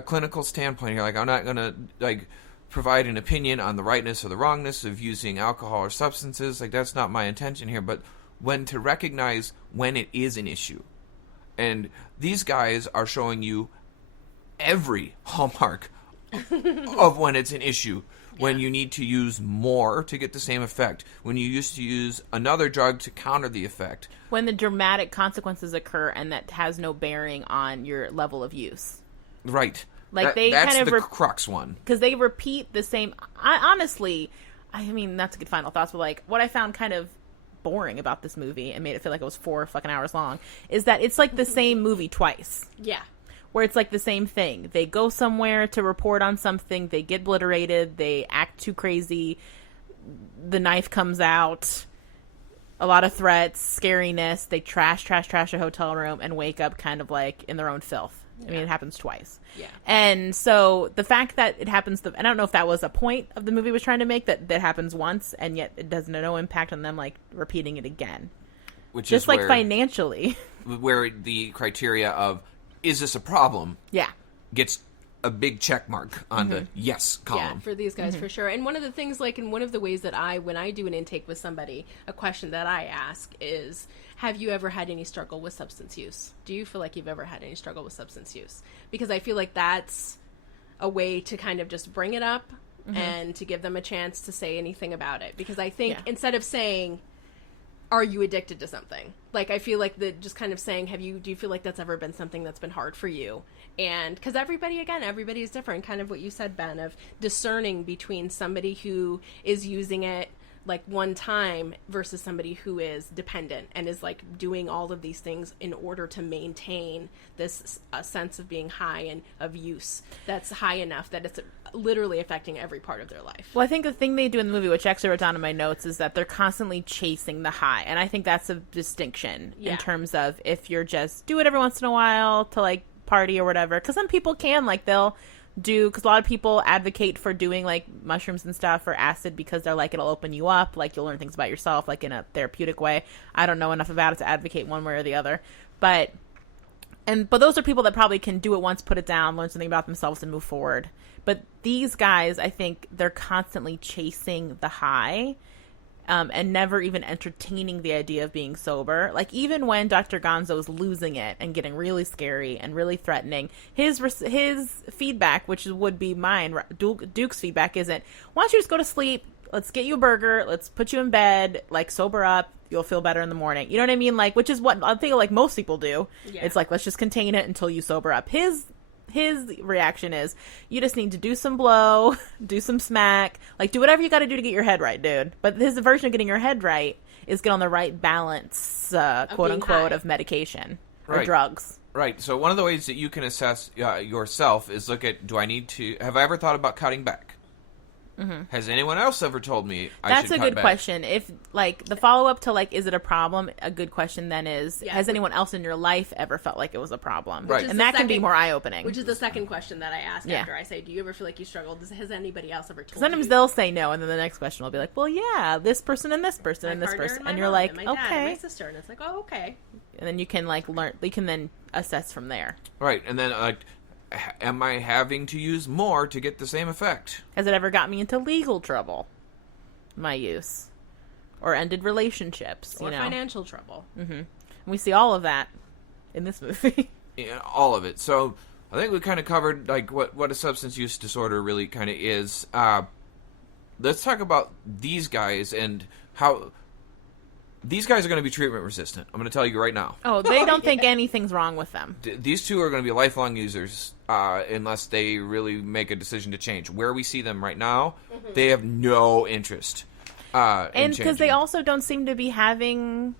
clinical standpoint, you're like, I'm not gonna like provide an opinion on the rightness or the wrongness of using alcohol or substances. Like, that's not my intention here. But when to recognize when it is an issue. And these guys are showing you every hallmark of when it's an issue. When you need to use more to get the same effect. When you used to use another drug to counter the effect. When the dramatic consequences occur and that has no bearing on your level of use. Right. Like, that's kind of the crux one. Because they repeat the same. Honestly, I mean, that's a good final thoughts, but like, what I found kind of boring about this movie and made it feel like it was 4 fucking hours long is that it's like the same movie twice. Yeah. Where it's like the same thing. They go somewhere to report on something, they get obliterated, they act too crazy, the knife comes out, a lot of threats, scariness, they trash a hotel room and wake up kind of like in their own filth. I mean, it happens twice. Yeah. And so the fact that it happens, I don't know if that was a point of the movie was trying to make, that happens once, and yet it does no impact on them, like, repeating it again. Which just is like where, financially. Where the criteria of, is this a problem? Yeah. Gets a big check mark on the yes column. Yeah, for these guys, for sure. And one of the things, like, and one of the ways that when I do an intake with somebody, a question that I ask is, have you ever had any struggle with substance use? Do you feel like you've ever had any struggle with substance use? Because I feel like that's a way to kind of just bring it up and to give them a chance to say anything about it. Because I think instead of saying, are you addicted to something? Like, I feel like just kind of saying, do you feel like that's ever been something that's been hard for you? And because everybody is different, kind of what you said, Ben, of discerning between somebody who is using it like one time versus somebody who is dependent and is like doing all of these things in order to maintain this sense of being high and of use that's high enough that it's literally affecting every part of their life. Well, I think the thing they do in the movie, which I actually wrote down in my notes, is that they're constantly chasing the high. And I think that's a distinction in terms of if you're just do it every once in a while to like party or whatever. Because some people can, like, they'll do, because a lot of people advocate for doing like mushrooms and stuff or acid because they're like, it'll open you up, like you'll learn things about yourself, like in a therapeutic way. I don't know enough about it to advocate one way or the other, but those are people that probably can do it once, put it down, learn something about themselves, and move forward. But these guys, I think they're constantly chasing the high, and never even entertaining the idea of being sober. Like, even when Dr. Gonzo is losing it and getting really scary and really threatening, his feedback, which would be mine, Duke's feedback, isn't, why don't you just go to sleep? Let's get you a burger. Let's put you in bed. Like, sober up. You'll feel better in the morning. You know what I mean? Like, which is what I think like most people do. Yeah. It's like, let's just contain it until you sober up. His reaction is, you just need to do some blow, do some smack, like do whatever you got to do to get your head right, dude. But his version of getting your head right is get on the right balance, quote unquote, of medication or drugs. Right. So one of the ways that you can assess yourself is look at, have I ever thought about cutting back? Mm-hmm. Has anyone else ever told me I should cut back? That's a good question. If, like, the follow-up to, like, is it a problem? A good question then is, has anyone else in your life ever felt like it was a problem? Right. And that can be more eye-opening. Which is the second question that I ask after I say, do you ever feel like you struggled? Has anybody else ever told you? Sometimes they'll say no, and then the next question will be like, well, yeah, this person and this person and this person. And you're like, and my okay. dad and my sister. And it's like, oh, okay. And then you can, like, you can then assess from there. Right. And then, like, am I having to use more to get the same effect? Has it ever got me into legal trouble? My use. Or ended relationships, or financial trouble. Mm-hmm. And we see all of that in this movie. Yeah, all of it. So I think we kind of covered like what a substance use disorder really kind of is. Let's talk about these guys and how these guys are going to be treatment resistant. I'm going to tell you right now. Oh, they don't think anything's wrong with them. These two are going to be lifelong users unless they really make a decision to change. Where we see them right now, they have no interest and because they also don't seem to be having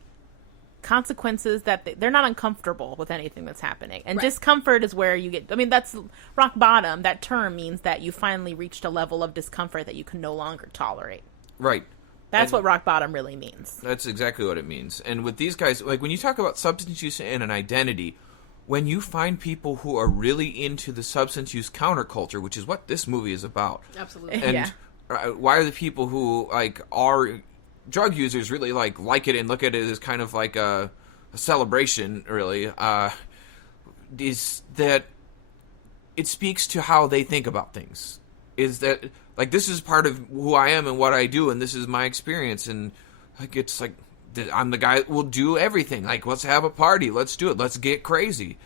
consequences that they're not uncomfortable with anything that's happening. And discomfort is where you get, I mean, that's rock bottom. That term means that you finally reached a level of discomfort that you can no longer tolerate. Right. That's what rock bottom really means. That's exactly what it means. And with these guys, like when you talk about substance use and an identity, when you find people who are really into the substance use counterculture, which is what this movie is about. Absolutely. And why are the people who like are drug users really like it and look at it as kind of like a celebration, really, is that it speaks to how they think about things. Is that like this is part of who I am and what I do, and this is my experience, and like it's like I'm the guy that will do everything. Like, let's have a party, let's do it, let's get crazy.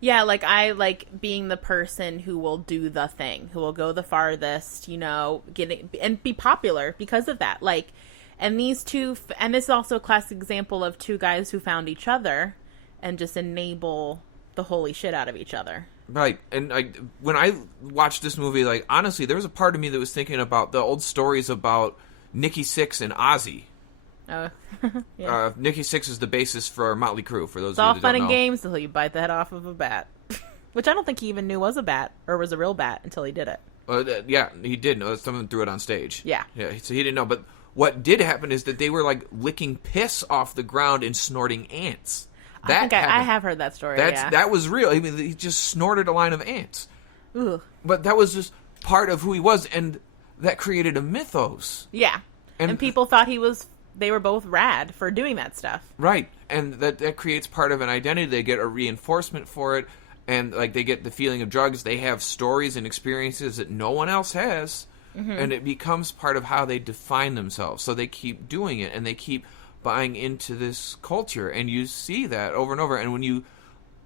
Yeah, like I like being the person who will do the thing, who will go the farthest, you know, and be popular because of that. Like, and these two, and this is also a classic example of two guys who found each other and just enable the holy shit out of each other. Right, and like when I watched this movie, like honestly, there was a part of me that was thinking about the old stories about Nikki Sixx and Ozzy. Yeah. Nikki Sixx is the bassist for Motley Crue. For those it's of you all that fun don't and know. games until you bite the head off of a bat, which I don't think he even knew was a bat or was a real bat until he did it. Yeah, he did know. Someone threw it on stage. Yeah, so he didn't know. But what did happen is that they were like licking piss off the ground and snorting ants. I have heard that story. That was real. I mean, he just snorted a line of ants. Ugh. But that was just part of who he was, and that created a mythos. Yeah, and people thought they were both rad for doing that stuff. Right, and that creates part of an identity. They get a reinforcement for it, and like they get the feeling of drugs. They have stories and experiences that no one else has, and it becomes part of how they define themselves. So they keep doing it, and they keep buying into this culture, and you see that over and over. And when you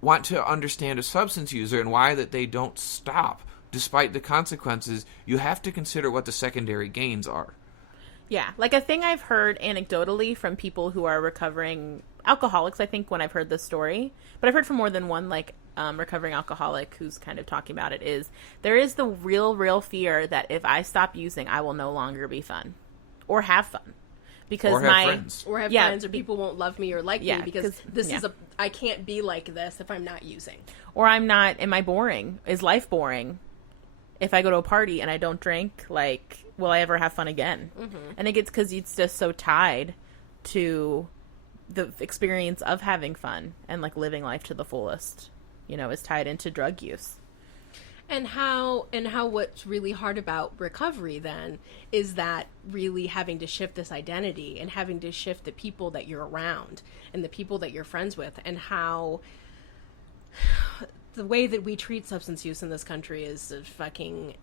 want to understand a substance user and why that they don't stop despite the consequences, you have to consider what the secondary gains are. Yeah, like a thing I've heard anecdotally from people who are recovering alcoholics, I think, when I've heard this story, but I've heard from more than one like recovering alcoholic who's kind of talking about it, is there is the real fear that if I stop using, I will no longer be fun or have fun. Because or have friends. Or have friends, or people won't love me or like me because this is I can't be like this if I'm not using. Or am I boring? Is life boring? If I go to a party and I don't drink, like, will I ever have fun again? Mm-hmm. And it gets because it's just so tied to the experience of having fun and like living life to the fullest, you know, is tied into drug use. And how what's really hard about recovery then is that really having to shift this identity and having to shift the people that you're around and the people that you're friends with, and how the way that we treat substance use in this country is a fucking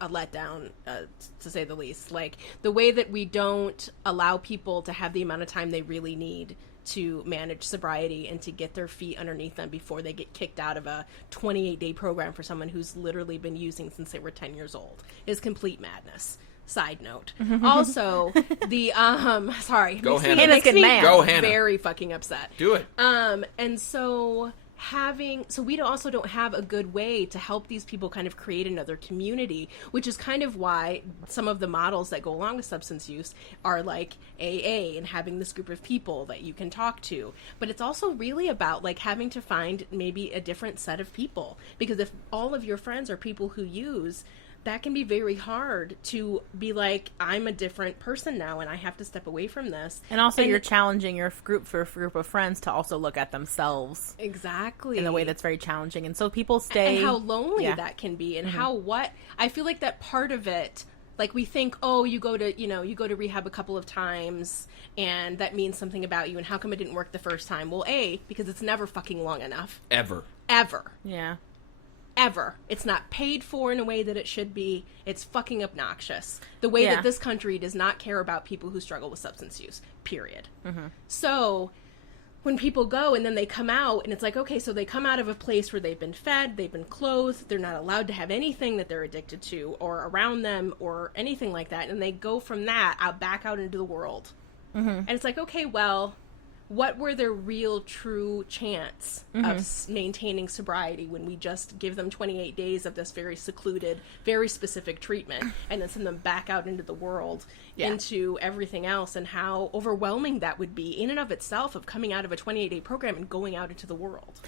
a letdown, to say the least. Like, the way that we don't allow people to have the amount of time they really need to manage sobriety and to get their feet underneath them before they get kicked out of a 28-day program for someone who's literally been using since they were 10 years old is complete madness. Side note. Also, the sorry, Go makes Hannah. me, makes me Go Hannah. very fucking upset. Do it. And so we also don't have a good way to help these people kind of create another community, which is kind of why some of the models that go along with substance use are like AA and having this group of people that you can talk to. But it's also really about like having to find maybe a different set of people, because if all of your friends are people who use, that can be very hard to be like, I'm a different person now and I have to step away from this. And also you're challenging your group of friends to also look at themselves. Exactly. In a way that's very challenging. And so people stay... And how lonely that can be, and I feel like that part of it, like we think, oh, you go to rehab a couple of times and that means something about you, and how come it didn't work the first time? Well, because it's never fucking long enough. Ever. Yeah. Ever. It's not paid for in a way that it should be. It's fucking obnoxious. The way that this country does not care about people who struggle with substance use, period. So when people go and then they come out and it's like, okay, so they come out of a place where they've been fed, they've been clothed, they're not allowed to have anything that they're addicted to or around them or anything like that, and they go from that back out into the world. And it's like, okay, well, what were their real true chance of maintaining sobriety when we just give them 28 days of this very secluded, very specific treatment and then send them back out into the world, into everything else, and how overwhelming that would be in and of itself, of coming out of a 28-day program and going out into the world.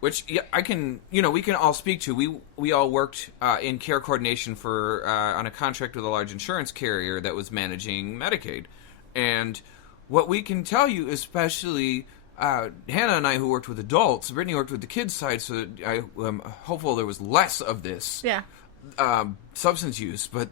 Which we can all speak to. We all worked in care coordination for on a contract with a large insurance carrier that was managing Medicaid. And what we can tell you, especially Hannah and I, who worked with adults, Brittany worked with the kids side, so I am hopeful there was less of this substance use. But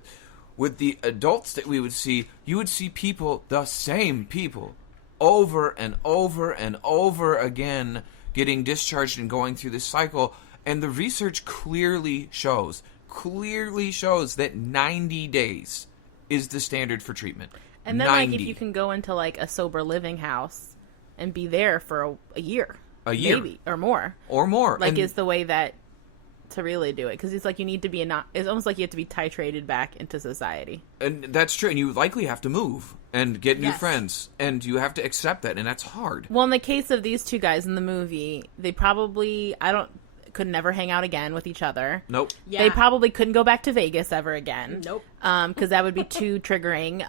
with the adults that we would see, you would see people, the same people, over and over and over again, getting discharged and going through this cycle. And the research clearly shows that 90 days is the standard for treatment. And then, 90. like, if you can go into, like, a sober living house and be there for a year. Maybe, or more. Like, is the way that to really do it. Because it's like you need to be it's almost like you have to be titrated back into society. And that's true. And you likely have to move and get new friends. And you have to accept that. And that's hard. Well, in the case of these two guys in the movie, they probably... could never hang out again with each other. Nope. Yeah. They probably couldn't go back to Vegas ever again. Nope. Because that would be too triggering.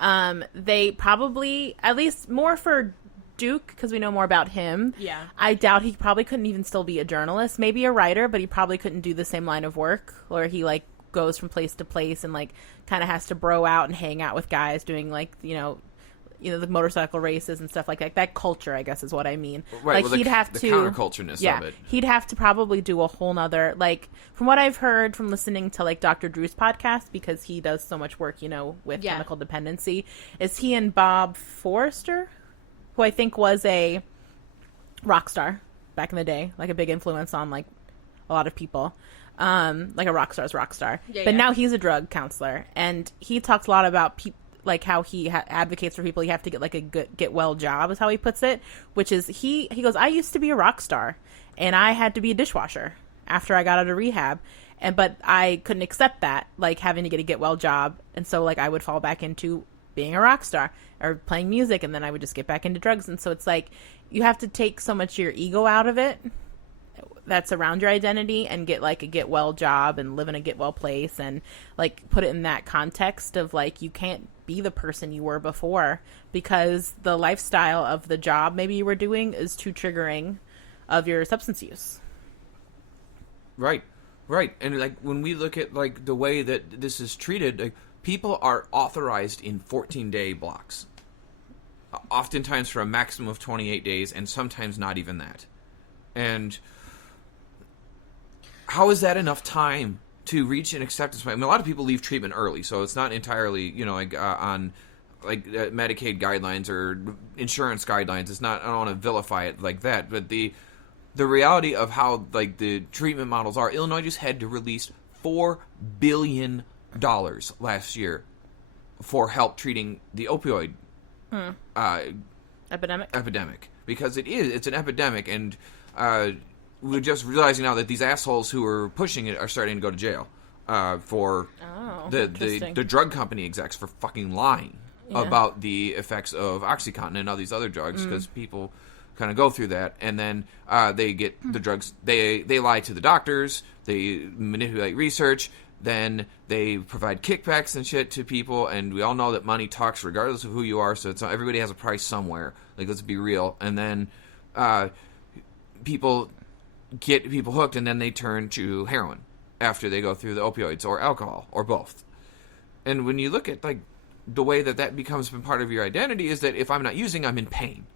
They probably, at least more for Duke, because we know more about him. Yeah. I doubt he probably couldn't even still be a journalist. Maybe a writer, but he probably couldn't do the same line of work, where he, like, goes from place to place and, like, kind of has to bro out and hang out with guys doing, like, the motorcycle races and stuff like that. That culture, I guess, is what I mean. Right. Like, he'd have to... The countercultureness of it. He'd have to probably do a whole nother... Like, from what I've heard from listening to, like, Dr. Drew's podcast, because he does so much work, with chemical dependency, is he and Bob Forrester, who I think was a rock star back in the day, like a big influence on, like, a lot of people. Like a rock star's rock star. But now he's a drug counselor, and he talks a lot about people, like how he advocates for people. You have to get like a good get well job, is how he puts it, which is he goes, I used to be a rock star and I had to be a dishwasher after I got out of rehab, but I couldn't accept that, like having to get a get well job, and so like I would fall back into being a rock star or playing music, and then I would just get back into drugs. And so it's like you have to take so much of your ego out of it that's around your identity and get like a get well job and live in a get well place, and like put it in that context of like you can't be the person you were before because the lifestyle of the job maybe you were doing is too triggering of your substance use. Right. And like when we look at like the way that this is treated, like people are authorized in 14-day blocks, oftentimes for a maximum of 28 days, and sometimes not even that. And how is that enough time to reach an acceptance point. I mean, a lot of people leave treatment early, so it's not entirely, on Medicaid guidelines or insurance guidelines. It's not. I don't want to vilify it like that, but the reality of how the treatment models are. Illinois just had to release $4 billion last year for help treating the opioid epidemic, because it's an epidemic, and we're just realizing now that these assholes who are pushing it are starting to go to jail for the drug company execs for fucking lying about the effects of OxyContin and all these other drugs, because people kind of go through that, and then they get the drugs. They lie to the doctors. They manipulate research. Then they provide kickbacks and shit to people, and we all know that money talks regardless of who you are. So everybody has a price somewhere. Let's be real. And then people get people hooked, and then they turn to heroin after they go through the opioids or alcohol or both. And when you look at the way that becomes part of your identity is that if I'm not using, I'm in pain.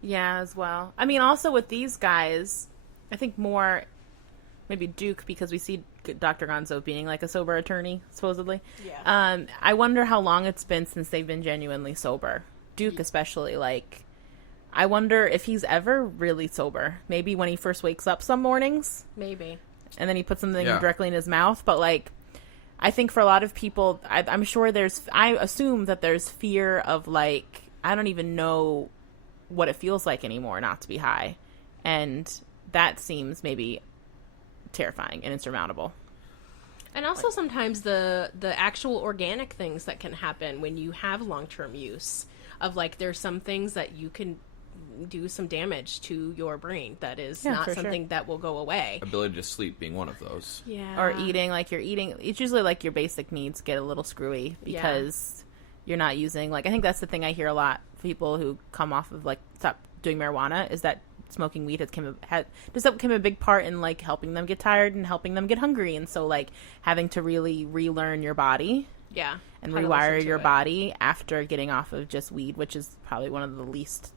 Yeah, as well. I mean, also with these guys, I think more maybe Duke, because we see Dr. Gonzo being a sober attorney, supposedly. Yeah. I wonder how long it's been since they've been genuinely sober. Duke especially, I wonder if he's ever really sober. Maybe when he first wakes up some mornings. Maybe. And then he puts something directly in his mouth. But, I think for a lot of people, I'm sure I assume that there's fear of, I don't even know what it feels like anymore not to be high. And that seems maybe terrifying and insurmountable. And also sometimes the actual organic things that can happen when you have long-term use of there's some things that you can do some damage to your brain that is not something that will go away. Ability to sleep being one of those. Yeah. Or eating, it's usually your basic needs get a little screwy because you're not using, I think that's the thing I hear a lot. People who come off of stop doing marijuana is that smoking weed does that become a big part in helping them get tired and helping them get hungry, and so having to really relearn your body and rewire your body after getting off of just weed, which is probably one of the least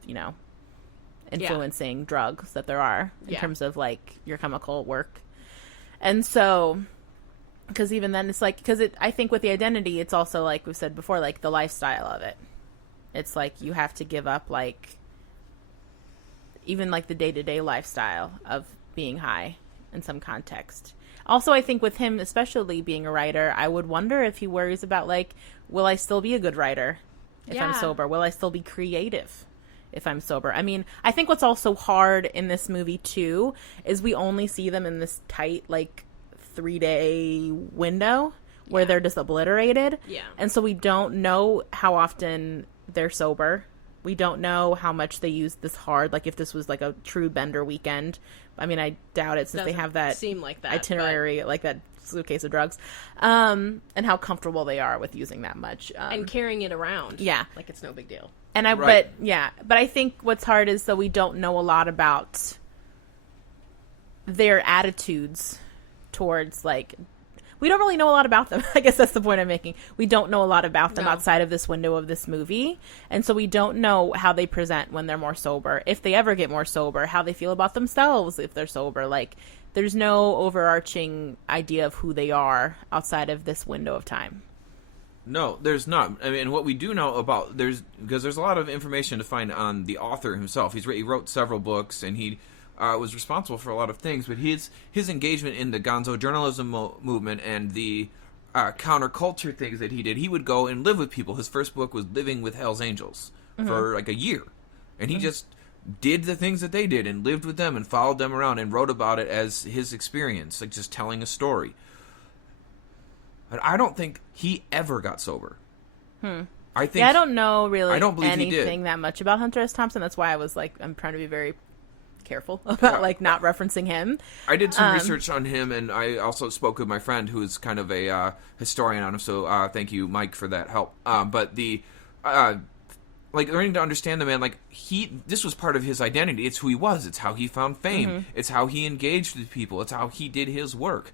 influencing drugs that there are in terms of your chemical work. And so because even then it's because I think with the identity it's also like we've said before, the lifestyle of it. It's you have to give up even the day-to-day lifestyle of being high in some context. Also, I think with him, especially being a writer, I would wonder if he worries about will I still be a good writer if I'm sober? Will I still be creative if I'm sober? I mean, I think what's also hard in this movie too is we only see them in this tight 3-day window where they're just obliterated. Yeah. And so we don't know how often they're sober. We don't know how much they use this hard. If this was a true bender weekend. I mean, I doubt it since they have that seem like that itinerary, that suitcase of drugs, and how comfortable they are with using that much and carrying it around. Yeah, it's no big deal. And but I think what's hard is that we don't know a lot about their attitudes towards we don't really know a lot about them. I guess that's the point I'm making. We don't know a lot about them outside of this window of this movie. And so we don't know how they present when they're more sober. If they ever get more sober, how they feel about themselves if they're sober. There's no overarching idea of who they are outside of this window of time. No, there's not. I mean, what we do know about, because there's a lot of information to find on the author himself. He wrote several books, and he was responsible for a lot of things, but his engagement in the Gonzo journalism movement and the counterculture things that he did, he would go and live with people. His first book was Living with Hell's Angels for a year, and he just did the things that they did and lived with them and followed them around and wrote about it as his experience, just telling a story. But I don't think he ever got sober. I think I don't know really I don't believe anything that much about Hunter S. Thompson. That's why I was I'm trying to be very careful about not referencing him. I did some research on him, and I also spoke with my friend who is kind of a historian on him, so thank you, Mike, for that help. But the learning to understand the man, this was part of his identity. It's who he was. It's how he found fame. It's how he engaged with people. It's how he did his work.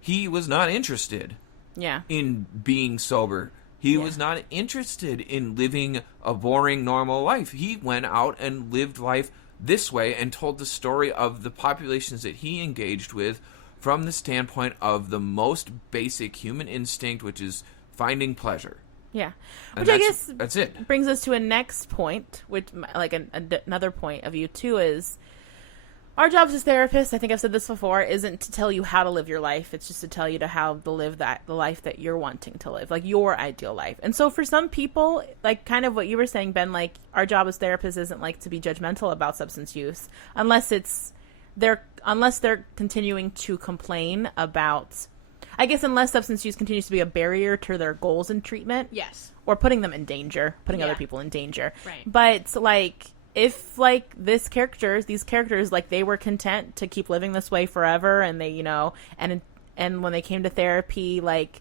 He was not interested in being sober. He was not interested in living a boring, normal life. He went out and lived life this way and told the story of the populations that he engaged with from the standpoint of the most basic human instinct, which is finding pleasure. Yeah. And Which I guess that's it. brings us to a next point, which, like, another point of view, too, is our jobs as therapists, I think I've said this before, isn't to tell you how to live your life. It's just to tell you how to live the life that you're wanting to live, like your ideal life. And so for some people, like kind of what you were saying, Ben, like our job as therapists isn't like to be judgmental about substance use unless they're continuing to complain about, I guess, unless substance use continues to be a barrier to their goals in treatment. Yes. Or putting them in danger, putting Yeah. other people in danger. Right. But like, if like these characters, like they were content to keep living this way forever, and they, and when they came to therapy, like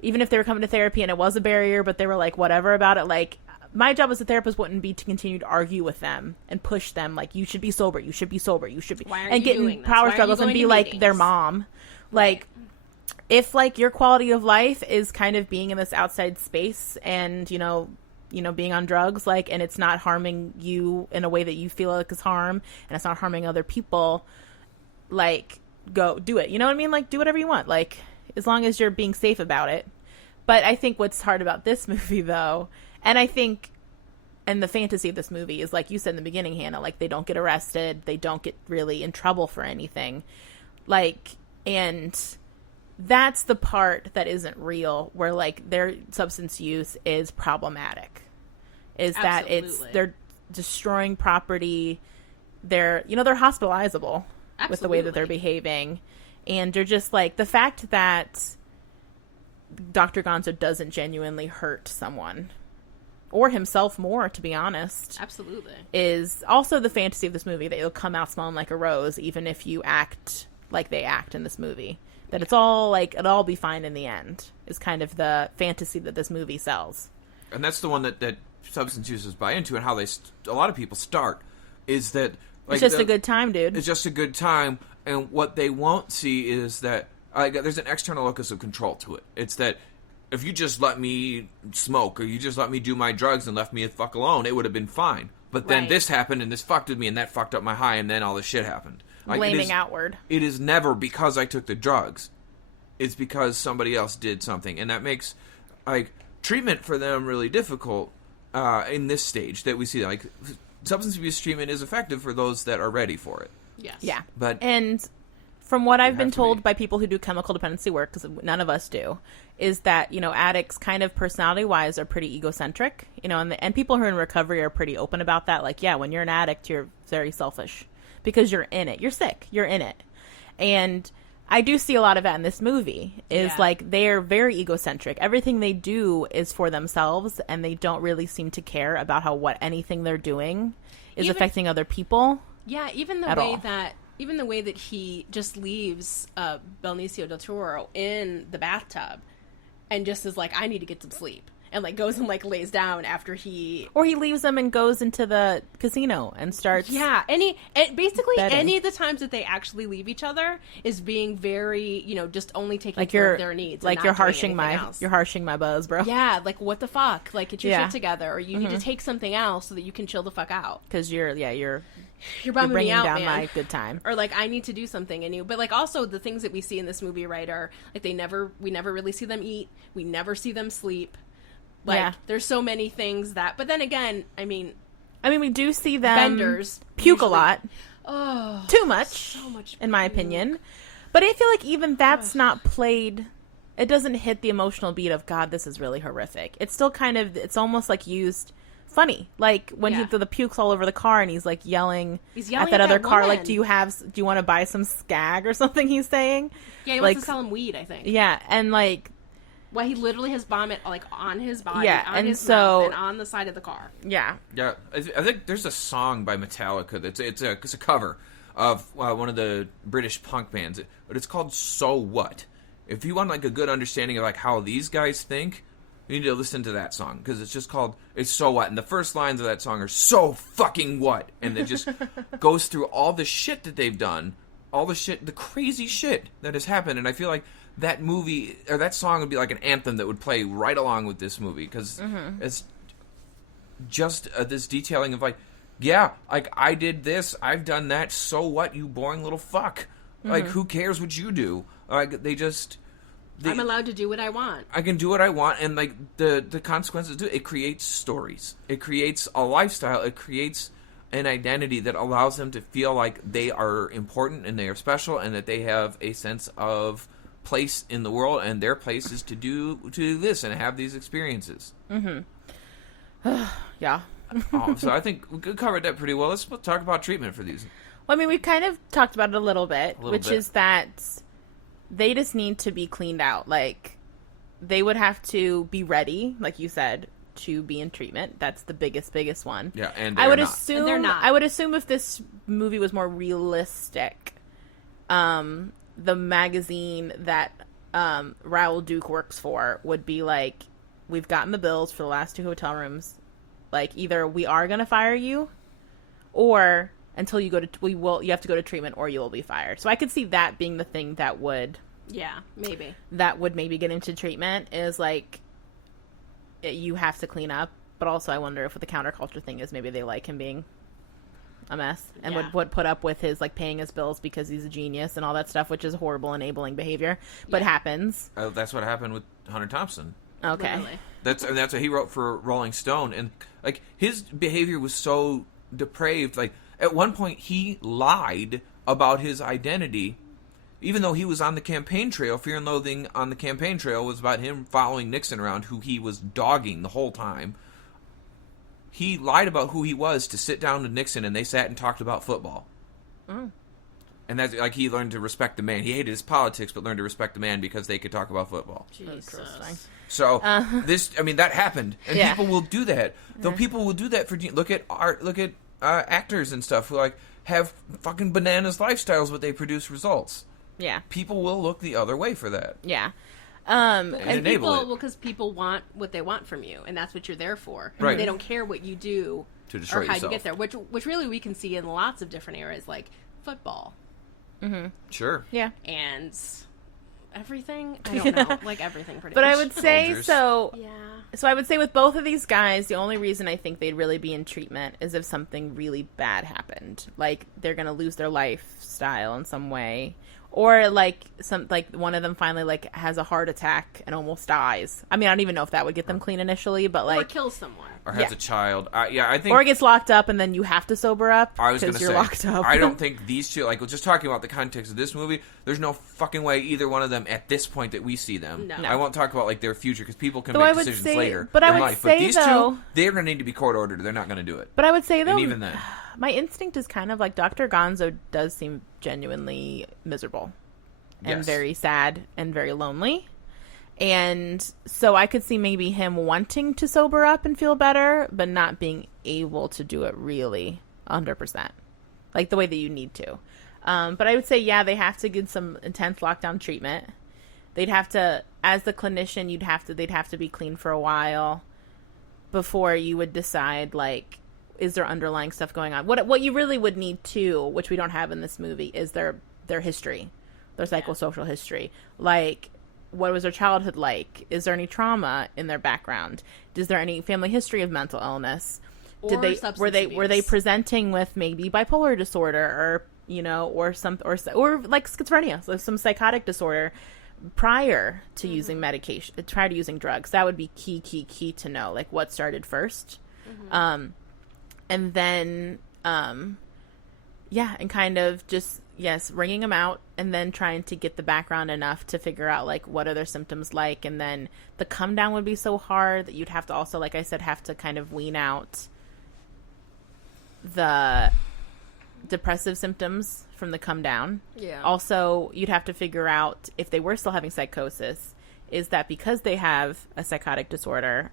even if they were coming to therapy and it was a barrier, but they were like whatever about it, like my job as a therapist wouldn't be to continue to argue with them and push them like you should be sober, you should be sober, you should be, Why are and you get doing in this? power Why are you struggles and going be to like meetings? their mom, like. If like your quality of life is kind of being in this outside space and being on drugs, like, and it's not harming you in a way that you feel like is harm, and it's not harming other people, like, go do it. You know what I mean? Like, do whatever you want, like, as long as you're being safe about it. But I think what's hard about this movie, though, and I think, and the fantasy of this movie is, like you said in the beginning, Hannah, like, they don't get arrested, they don't get really in trouble for anything, like, and that's the part that isn't real, where like their substance use is problematic, is that they're destroying property, they're hospitalizable with the way that they're behaving, and they're just like, the fact that Dr. Gonzo doesn't genuinely hurt someone or himself more, to be honest, Absolutely. is also the fantasy of this movie, that you'll come out smelling like a rose even if you act like they act in this movie. That it's all like, it'll all be fine in the end, is kind of the fantasy that this movie sells. And that's the one that substance users buy into, and how a lot of people start, is that like, it's just a good time, dude. It's just a good time, and what they won't see is that there's an external locus of control to it. It's that if you just let me smoke, or you just let me do my drugs and left me the fuck alone, it would have been fine. But then Right. this happened, and this fucked with me, and that fucked up my high, and then all this shit happened. Like, Blaming outward. It is never because I took the drugs. It's because somebody else did something. And that makes like treatment for them really difficult in this stage that we see. Like, substance abuse treatment is effective for those that are ready for it. Yes. Yeah. But and from what I've been have to told be. by people who do chemical dependency work, because none of us do, is that, addicts kind of personality-wise are pretty egocentric, and people who are in recovery are pretty open about that. Like, yeah, when you're an addict, you're very selfish because you're in it. You're sick. You're in it. And I do see a lot of that in this movie, is like, they're very egocentric. Everything they do is for themselves, and they don't really seem to care about anything they're doing is affecting other people. Yeah, even the way that he just leaves Benicio del Toro in the bathtub and just is like, I need to get some sleep, and like goes and like lays down after he, Or he leaves them and goes into the casino and starts. yeah, basically betting. any of the times that they actually leave each other is being very, just only taking Like care you're of their needs, like and you're not doing harshing anything else. you're harshing my buzz, bro. Yeah, like what the fuck? Like, get your Yeah. shit together, or you need to take something else so that you can chill the fuck out. Because you're You're you're bumming bringing me out, down man. my good time. Or like, I need to do something in you. But like, also the things that we see in this movie, right, are like, we never really see them eat. We never see them sleep. Like, Yeah. there's so many things that. But then again, I mean, we do see them benders puke usually- a lot. Oh, Too much, so much in my puke. opinion. But I feel like even that's not played. It doesn't hit the emotional beat of, God, this is really horrific. It's still kind of, it's almost like used funny. Like when Yeah. the puke's all over the car and he's like yelling, He's yelling at that at other that car, like, woman. do you want to buy some skag or something, he's saying. Yeah, he like, wants to sell him weed, I think. Yeah, and like, Well, he literally has vomit like on his body, Yeah, on and his so- mouth, and on the side of the car. yeah. yeah, I think there's a song by Metallica that's it's a cover of one of the British punk bands, but it's called "So What." If you want like a good understanding of like how these guys think, you need to listen to that song, because it's just called "It's So What," and the first lines of that song are "So fucking what," and it just goes through all the shit that they've done, all the shit, the crazy shit that has happened, and I feel like that movie or that song would be like an anthem that would play right along with this movie, because it's just this detailing of like, yeah, like I did this, I've done that, so what, you boring little fuck. Like, who cares what you do? Like, I'm allowed to do what I want. I can do what I want, and like the consequences do. It creates stories. It creates a lifestyle. It creates an identity that allows them to feel like they are important and they are special, and that they have a sense of place in the world, and their place is to do this and have these experiences. Yeah. So I think we covered that pretty well. Let's talk about treatment for these. Well, I mean, we've kind of talked about it a little bit, which is that they just need to be cleaned out. Like, they would have to be ready, like you said, to be in treatment. That's the biggest one. Yeah, and I would not. assume And they're not. I would assume if this movie was more realistic, the magazine that Raoul Duke works for would be like, we've gotten the bills for the last 2 hotel rooms. Like, either we are going to fire you, or until you you have to go to treatment, or you will be fired. So I could see that being the thing that would maybe get into treatment, is like, you have to clean up. But also, I wonder if what the counterculture thing is, maybe they like him being a mess and would put up with his, like, paying his bills because he's a genius and all that stuff, which is horrible enabling behavior, but happens. That's what happened with Hunter Thompson. Okay. Literally. That's what he wrote for Rolling Stone, and like, his behavior was so depraved. Like, at one point he lied about his identity, even though he was on the campaign trail. Fear and Loathing on the campaign trail was about him following Nixon around, who he was dogging the whole time. He lied about who he was to sit down with Nixon, and they sat and talked about football. And that's like, he learned to respect the man. He hated his politics, but learned to respect the man because they could talk about football. Jesus. So that happened, and people will do that. Though Yeah. people will do that for look at art, look at actors and stuff who like have fucking bananas lifestyles, but they produce results. Yeah. People will look the other way for that. Yeah. And And enable people, it. because people want what they want from you, and that's what you're there for. Right. They don't care what you do To destroy or how yourself. you get there, which really we can see in lots of different areas, like football Sure. Yeah. and everything. I don't know, like everything pretty But much. I would say, Soldiers. so Yeah. I would say with both of these guys, the only reason I think they'd really be in treatment is if something really bad happened. Like, they're going to lose their lifestyle in some way. Or like one of them finally like has a heart attack and almost dies. I mean, I don't even know if that would get them clean initially, but Or like, kill someone. Or has Yeah. a child. I think. or gets locked up and then you have to sober up I was going because to you're say, locked up. I don't think these two, like, just talking about the context of this movie, there's no fucking way either one of them at this point that we see them. No. I won't talk about, like, their future, because people can Though I make would decisions say- later but I in would life. say, But these though- two, they're going to need to be court ordered. They're not going to do it. But I would say though, And even then. my instinct is kind of like Dr. Gonzo does seem genuinely miserable and Yes. very sad and very lonely. And so I could see maybe him wanting to sober up and feel better, but not being able to do it really 100%, like the way that you need to. But I would say, yeah, they have to get some intense lockdown treatment. They'd have to, as the clinician, they'd have to be clean for a while before you would decide, like, is there underlying stuff going on? What you really would need too, which we don't have in this movie, is their history, their psychosocial history. Like, what was their childhood like? Is there any trauma in their background? Is there any family history of mental illness? Or Were they substance presenting with maybe bipolar disorder, or or like schizophrenia, so some psychotic disorder prior to using medication, prior to using drugs? That would be key to know, like, what started first. And then and kind of just wringing them out, and then trying to get the background enough to figure out, like, what are their symptoms like. And then the come down would be so hard that you'd have to also, like I said, have to kind of wean out the depressive symptoms from the come down. Yeah. Also, you'd have to figure out, if they were still having psychosis, is that because they have a psychotic disorder,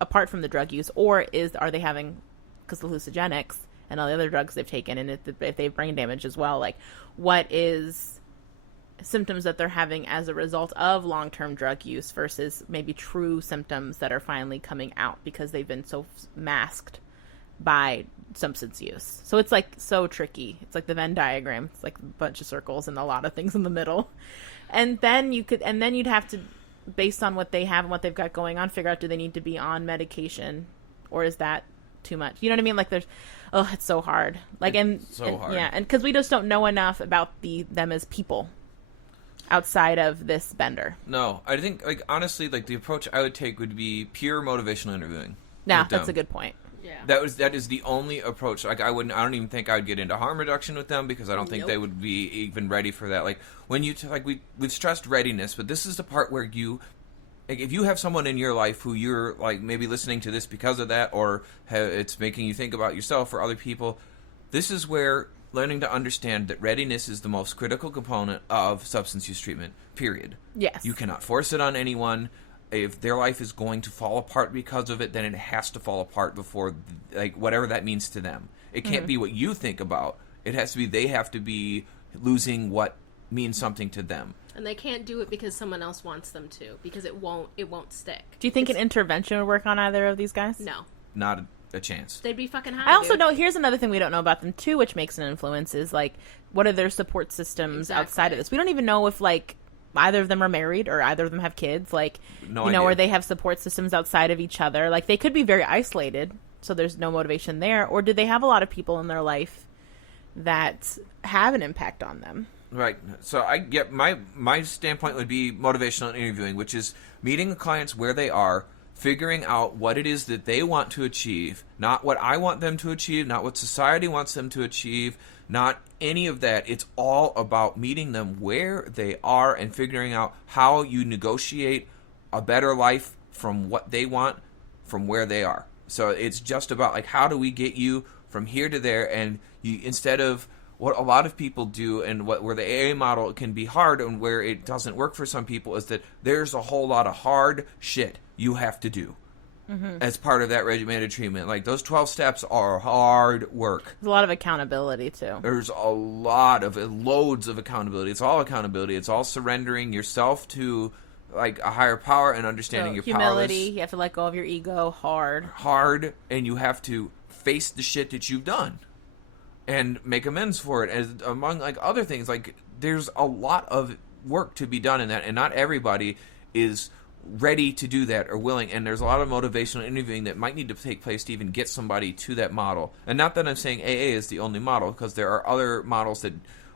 apart from the drug use, or are they having, because the hallucinogenics and all the other drugs they've taken, and if they have brain damage as well, like, what is symptoms that they're having as a result of long-term drug use versus maybe true symptoms that are finally coming out because they've been so masked by substance use. So it's, like, so tricky. It's like the Venn diagram. It's like a bunch of circles and a lot of things in the middle. And then you'd have to, based on what they have and what they've got going on, figure out, do they need to be on medication, or is that too much? You know what I mean? Like, oh, it's so hard. Like, and hard. Yeah, and because we just don't know enough about them as people outside of this bender. No, I think, like, honestly, like, the approach I would take would be pure motivational interviewing. Nah, that's a good point. Yeah. That is the only approach. Like, I don't even think I would get into harm reduction with them, because I don't think they would be even ready for that. Like, when you we've stressed readiness, but this is the part where you, like, if you have someone in your life who you're, like, maybe listening to this because of that, or it's making you think about yourself or other people, this is where learning to understand that readiness is the most critical component of substance use treatment, period. Yes. You cannot force it on anyone. If their life is going to fall apart because of it, then it has to fall apart before, like, whatever that means to them. It can't be what you think about. It has to be, they have to be losing what means something to them. And they can't do it because someone else wants them to, because it won't stick. Do you think an intervention would work on either of these guys? No. Not a chance. They'd be fucking high. I also know, here's another thing we don't know about them too, which makes an influence, is, like, what are their support systems outside of this? We don't even know if, like, either of them are married or either of them have kids, like, or they have support systems outside of each other. Like, they could be very isolated, so there's no motivation there. Or do they have a lot of people in their life that have an impact on them? Right. So I get my standpoint would be motivational interviewing, which is meeting the clients where they are, figuring out what it is that they want to achieve, not what I want them to achieve, not what society wants them to achieve, not any of that. It's all about meeting them where they are and figuring out how you negotiate a better life from what they want, from where they are. So it's just about, like, how do we get you from here to there? And you, instead of what a lot of people do, and where the AA model can be hard and where it doesn't work for some people, is that there's a whole lot of hard shit you have to do as part of that regimented treatment. Like, those 12 steps are hard work. There's a lot of accountability too. There's a lot of loads of accountability. It's all accountability. It's all surrendering yourself to, like, a higher power and understanding your humility. powerless. You have to let go of your ego. Hard, and you have to face the shit that you've done and make amends for it. As among, like, other things, like, there's a lot of work to be done in that, and not everybody is ready to do that or willing, and there's a lot of motivational interviewing that might need to take place to even get somebody to that model. And not that I'm saying AA is the only model, because there are other models that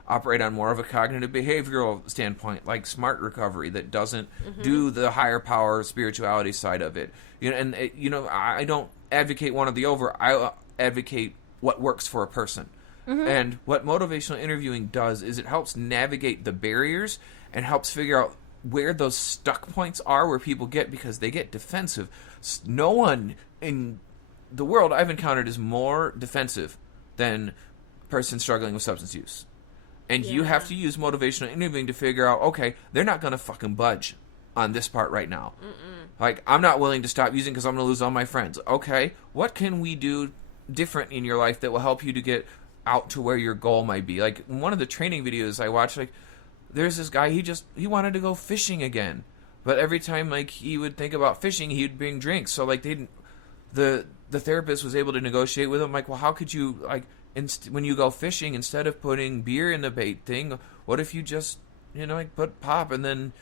operate on more of a cognitive behavioral standpoint, like smart recovery, that doesn't do the higher power spirituality side of it. And I don't advocate one or the other. I advocate what works for a person. And what motivational interviewing does is it helps navigate the barriers and helps figure out where those stuck points are, where people get, because they get defensive. No one in the world I've encountered is more defensive than a person struggling with substance use. And you have to use motivational interviewing to figure out, okay, they're not going to fucking budge on this part right now. Like, I'm not willing to stop using because I'm going to lose all my friends. Okay, what can we do different in your life that will help you to get out to where your goal might be? Like, in one of the training videos I watched, like, there's this guy, he wanted to go fishing again, but every time, like, he would think about fishing, he'd bring drinks. So, like, the therapist was able to negotiate with him, like, well, how could you, like, when you go fishing, instead of putting beer in the bait thing, what if you just, like, put pop and then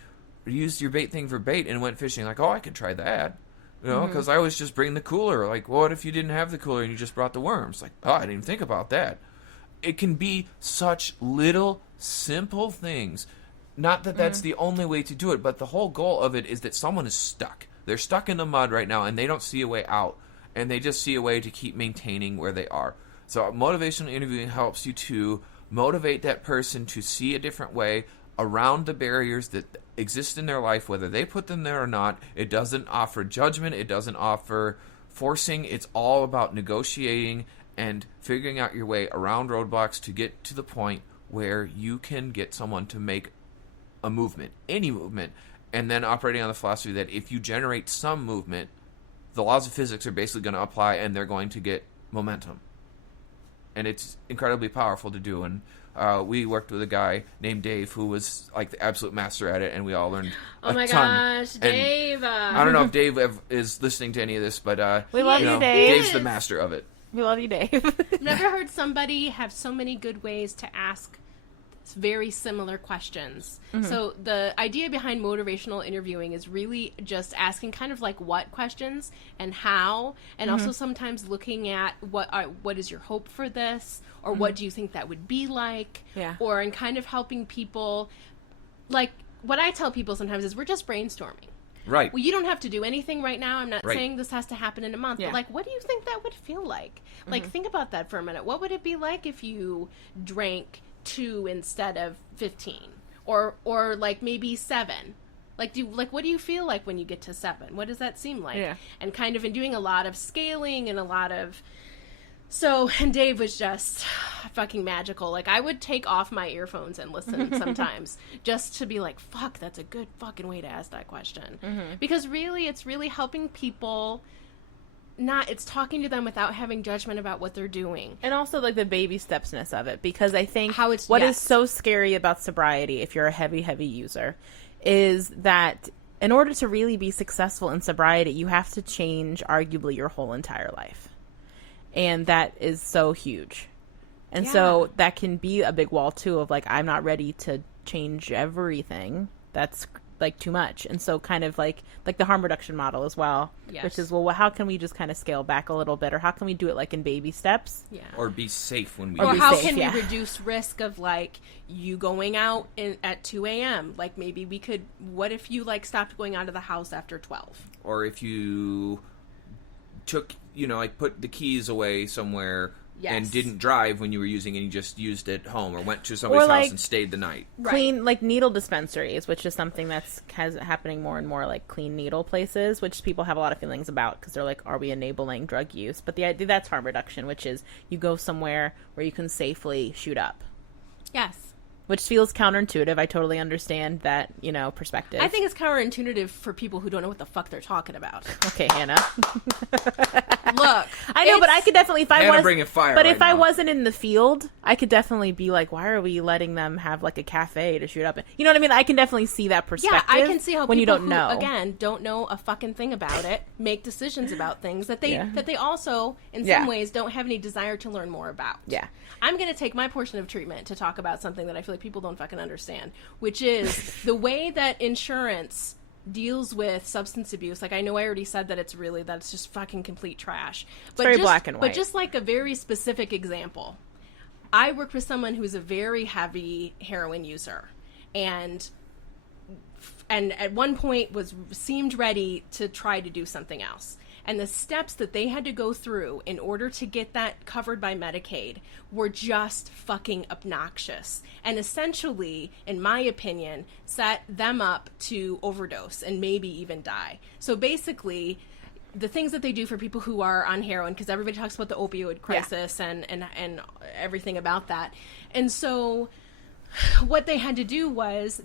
used your bait thing for bait and went fishing? Like, oh, I could try that, because I always just bring the cooler. Like, well, what if you didn't have the cooler and you just brought the worms? Like, oh, I didn't even think about that. It can be such little simple things. Not that that's the only way to do it, but the whole goal of it is that someone is stuck. They're stuck in the mud right now, and they don't see a way out, and they just see a way to keep maintaining where they are. So motivational interviewing helps you to motivate that person to see a different way around the barriers that exist in their life, whether they put them there or not. It doesn't offer judgment. It doesn't offer forcing. It's all about negotiating and figuring out your way around roadblocks to get to the point where you can get someone to make a movement, any movement, and then operating on the philosophy that if you generate some movement, the laws of physics are basically going to apply and they're going to get momentum. And it's incredibly powerful to do. And we worked with a guy named Dave who was like the absolute master at it, and we all learned a ton. Oh my gosh, Dave! I don't know if Dave is listening to any of this, but we love you, Dave. Dave's the master of it. We love you, Dave. Never heard somebody have so many good ways to ask very similar questions. So the idea behind motivational interviewing is really just asking kind of like what questions and how, and also sometimes looking at what is your hope for this, or what do you think that would be like, or in kind of helping people, like what I tell people sometimes is we're just brainstorming. Right. Well, you don't have to do anything right now. I'm not saying this has to happen in a month. But, like, what do you think that would feel like? Like, think about that for a minute. What would it be like if you drank 2 instead of 15? Or like, maybe 7? Like, what do you feel like when you get to 7? What does that seem like? Yeah. And kind of in doing a lot of scaling and a lot of... So, and Dave was just fucking magical. Like, I would take off my earphones and listen sometimes just to be like, fuck, that's a good fucking way to ask that question. Because really, it's really helping people it's talking to them without having judgment about what they're doing. And also, like, the baby stepsness of it. Because I think what is so scary about sobriety, if you're a heavy, heavy user, is that in order to really be successful in sobriety, you have to change arguably your whole entire life. And that is so huge. And so that can be a big wall, too, of, like, I'm not ready to change everything. That's, like, too much. And so kind of like the harm reduction model as well, which is, well, how can we just kind of scale back a little bit? Or how can we do it, like, in baby steps? Yeah. Or be safe when we Or how can we reduce risk of, like, you going out at 2 a.m.? Like, maybe we could, what if you, like, stopped going out of the house after 12? Or if you... took, like put the keys away somewhere and didn't drive when you were using and you just used it at home, or went to somebody's house and stayed the night. Clean, like needle dispensaries, which is something that's happening more and more, like clean needle places, which people have a lot of feelings about because they're like, are we enabling drug use? But the idea, that's harm reduction, which is you go somewhere where you can safely shoot up. Yes. Which feels counterintuitive. I totally understand that, perspective. I think it's counterintuitive for people who don't know what the fuck they're talking about. Okay, Hannah. Look, I know, but I could definitely, if I was, bringing fire but right if I now. wasn't in the field, I could definitely be like, why are we letting them have like a cafe to shoot up in? You know what I mean? I can definitely see that perspective. Yeah, I can see how when people you don't who, know, again, don't know a fucking thing about it, make decisions about things that they also, in some ways, don't have any desire to learn more about. Yeah. I'm going to take my portion of treatment to talk about something that I feel like people don't fucking understand, which is the way that insurance deals with substance abuse. Like, I know I already said that it's just fucking complete trash. But very black and white. But just like a very specific example, I worked with someone who's a very heavy heroin user, and at one point seemed ready to try to do something else. And the steps that they had to go through in order to get that covered by Medicaid were just fucking obnoxious. And essentially, in my opinion, set them up to overdose and maybe even die. So basically, the things that they do for people who are on heroin, because everybody talks about the opioid crisis and everything about that. And so what they had to do was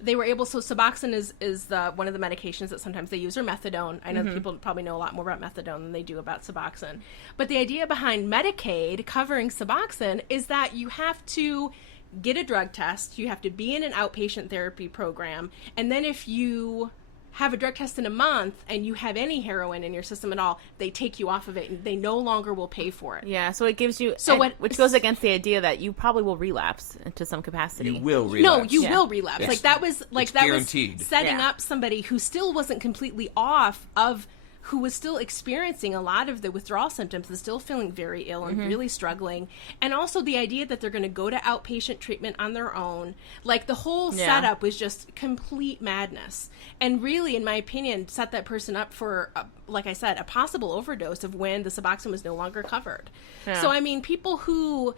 they were able, so Suboxone is one of the medications that sometimes they use, or methadone. I know people probably know a lot more about methadone than they do about Suboxone. But the idea behind Medicaid covering Suboxone is that you have to get a drug test, you have to be in an outpatient therapy program, and then if you have a drug test in a month and you have any heroin in your system at all, they take you off of it and they no longer will pay for it. Yeah, so it gives you, which goes against the idea that you probably will relapse to some capacity. You will relapse. No, you will relapse. Yes. Like that was guaranteed. Setting up somebody who still wasn't completely off of, who was still experiencing a lot of the withdrawal symptoms and still feeling very ill and really struggling. And also the idea that they're going to go to outpatient treatment on their own. Like the whole setup was just complete madness. And really, in my opinion, set that person up for, like I said, a possible overdose of when the Suboxone was no longer covered. Yeah. So, I mean, people who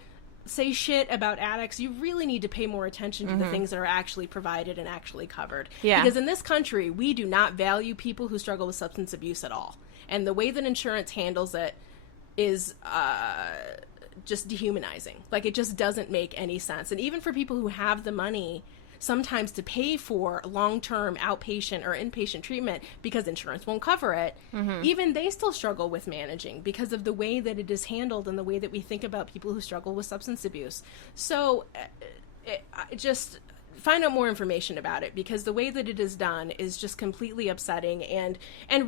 say shit about addicts, you really need to pay more attention to the things that are actually provided and actually covered. Yeah. Because in this country, we do not value people who struggle with substance abuse at all. And the way that insurance handles it is just dehumanizing. Like, it just doesn't make any sense. And even for people who have the money sometimes to pay for long-term outpatient or inpatient treatment because insurance won't cover it, even they still struggle with managing because of the way that it is handled and the way that we think about people who struggle with substance abuse. So just find out more information about it, because the way that it is done is just completely upsetting, and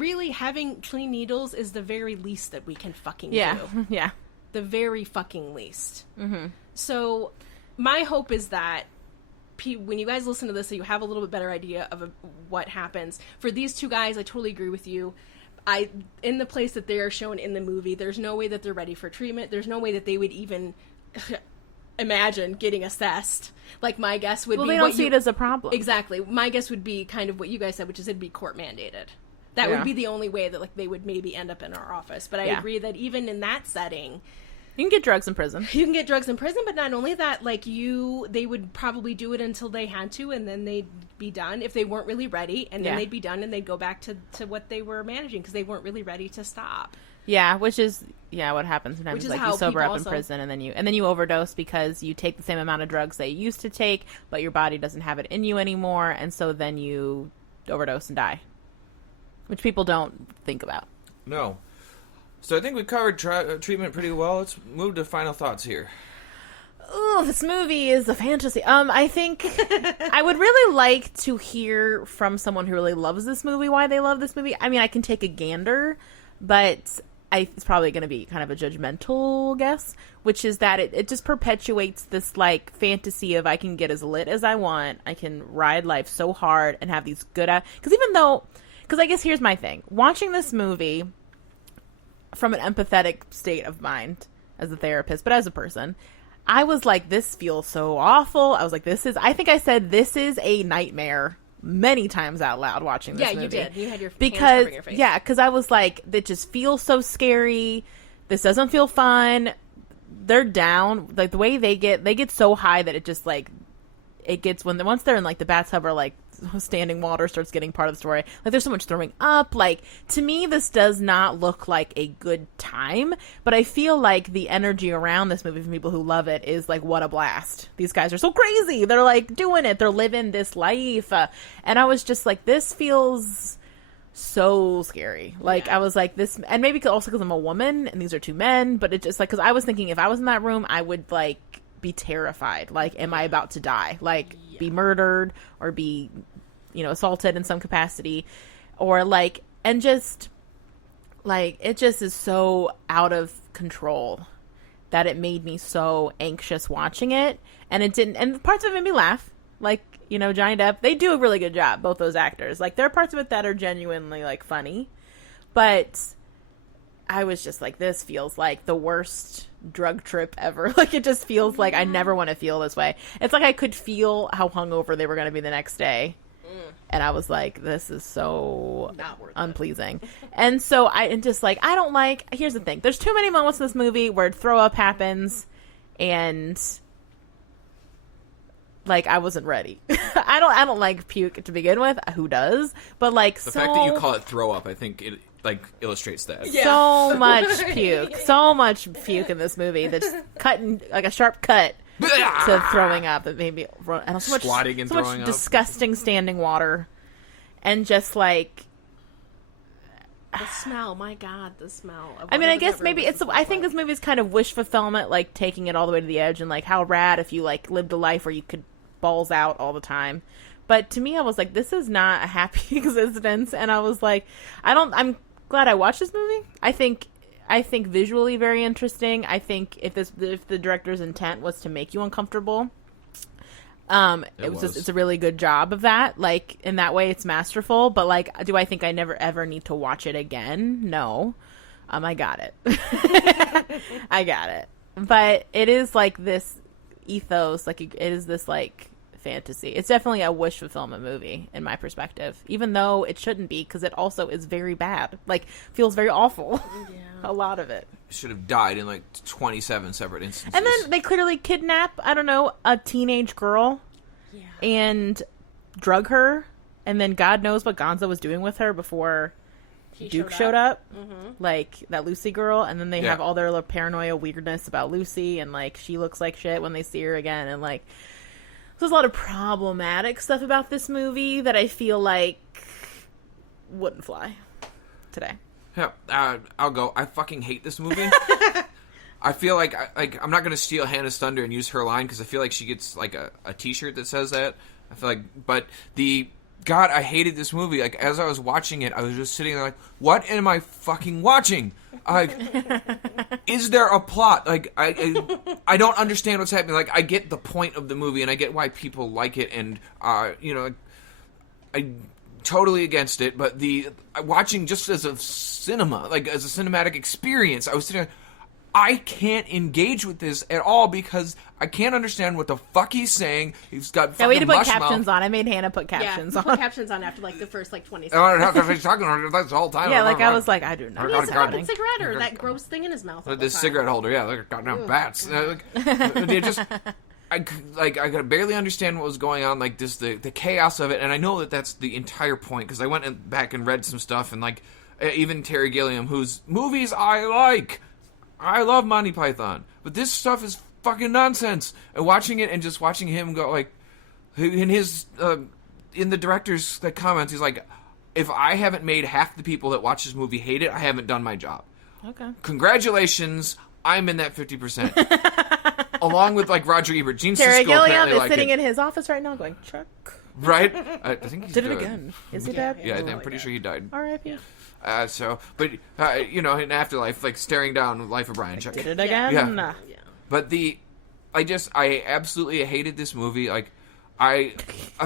really having clean needles is the very least that we can fucking do. Yeah. the very fucking least. So my hope is that when you guys listen to this, so you have a little bit better idea of what happens. For these two guys, I totally agree with you. In the place that they are shown in the movie, there's no way that they're ready for treatment. There's no way that they would even imagine getting assessed. Like, my guess would be... Well, they don't see it as a problem. Exactly. My guess would be kind of what you guys said, which is it'd be court mandated. That would be the only way that, like, they would maybe end up in our office. But I agree that even in that setting... You can get drugs in prison. You can get drugs in prison, but not only that, like, they would probably do it until they had to, and then they'd be done if they weren't really ready, and then they'd be done, and they'd go back to what they were managing, because they weren't really ready to stop. Yeah, which is what happens sometimes. Which is like, how you sober people up in prison, and then you overdose because you take the same amount of drugs that you used to take, but your body doesn't have it in you anymore, and so then you overdose and die. Which people don't think about. No. So I think we covered treatment pretty well. Let's move to final thoughts here. Oh, this movie is a fantasy. I think I would really like to hear from someone who really loves this movie why they love this movie. I mean, I can take a gander, but it's probably going to be kind of a judgmental guess, which is that it just perpetuates this, like, fantasy of I can get as lit as I want. I can ride life so hard and have these good... Because I guess here's my thing. Watching this movie... from an empathetic state of mind as a therapist, but as a person, I was like, this feels so awful. I was like, I think I said this is a nightmare many times out loud watching this movie. Yeah, you did. You had your hands covering your face. Yeah, because I was like, it just feels so scary. This doesn't feel fun. They're down. Like, the way they get so high that it just, like, it gets, once they're in, like, the bathtub or, like, standing water starts getting part of the story. Like, there's so much throwing up. Like, to me, this does not look like a good time, but I feel like the energy around this movie from people who love it is like, what a blast. These guys are so crazy. They're, like, doing it. They're living this life. And I was just like, this feels so scary. Like, I was like, this, and maybe also because I'm a woman and these are two men, but it just, like, because I was thinking if I was in that room, I would, like, be terrified. Like, am I about to die? Like, be murdered or be, assaulted in some capacity, or like, and just like, it just is so out of control that it made me so anxious watching it. And it didn't, and parts of it made me laugh. Like, Johnny Depp, they do a really good job, both those actors. Like, there are parts of it that are genuinely, like, funny, but I was just like, this feels like the worst drug trip ever. Like, it just feels like I never want to feel this way. It's like I could feel how hungover they were going to be the next day. And I was like, this is so unpleasing. And so I don't like, here's the thing. There's too many moments in this movie where throw up happens and, like, I wasn't ready. I don't like puke to begin with. Who does? But, like, the fact that you call it throw up, I think it, like, illustrates that. Yeah. So much puke. So much puke in this movie that's cutting, like, a sharp cut to throwing up. That made me, and so much, squatting and so throwing much up. disgusting standing water. And just, like, the smell, my God, the smell. I mean, I guess maybe I think this movie is kind of wish fulfillment, like, taking it all the way to the edge, and, like, how rad if you, like, lived a life where you could balls out all the time. But to me, I was like, this is not a happy existence. And I was like, I'm glad I watched this movie. I think visually very interesting. I think if the director's intent was to make you uncomfortable, it's a really good job of that. Like, in that way, it's masterful. But, like, do I think I never ever need to watch it again? No. I got it. I got it. But it is like this ethos, like, it is this, like, fantasy. It's definitely a wish fulfillment movie in my perspective, even though it shouldn't be, because it also is very bad. Like, feels very awful. Yeah. A lot of it should have died in, like, 27 separate instances. And then they clearly kidnap, I don't know, a teenage girl and drug her, and then God knows what Gonzo was doing with her before Duke showed up. Mm-hmm. Like, that Lucy girl, and then they have all their little paranoia weirdness about Lucy, and, like, she looks like shit when they see her again, and, like, there's a lot of problematic stuff about this movie that I feel like wouldn't fly today. Yeah, I'll go. I fucking hate this movie. I feel like I'm not going to steal Hannah's thunder and use her line, because I feel like she gets, like, a t-shirt that says that. I feel like, but the God, I hated this movie. Like, as I was watching it, I was just sitting there like, what am I fucking watching? Like, is there a plot? Like, I don't understand what's happening. Like, I get the point of the movie, and I get why people like it, and, you know, I'm totally against it, but watching just as a cinema, like, as a cinematic experience, I was sitting there, I can't engage with this at all because I can't understand what the fuck he's saying. He's got fucking we had to put mush captions mouth. on. I made Hannah put captions on. Put captions on after like the first like 20 I don't seconds. know if he's talking that's the whole time. Yeah, like I was like, I do not. He's a God. fucking cigarette or that gross thing in his mouth. all the This time. cigarette holder, yeah, like goddamn bats. They just, I could barely understand what was going on. Like this, the chaos of it, and I know that that's the entire point because I went back and read some stuff, and like even Terry Gilliam, whose movies I like. I love Monty Python, but this stuff is fucking nonsense. And watching it and just watching him go like, in his in the director's comments, he's like, if I haven't made half the people that watch this movie hate it, I haven't done my job. Okay. Congratulations, I'm in that 50%. Along with like Roger Ebert, Gene Terry Siskel Gilliam apparently is like sitting it. in his office right now going, Chuck. Right? I think he's Did it dead. again. Is he dead? Yeah, I'm pretty sure he died. R.I.P. But you know, in Afterlife, like staring down Life of Brian. Chuck. Did it again? Yeah. But I absolutely hated this movie. Like, I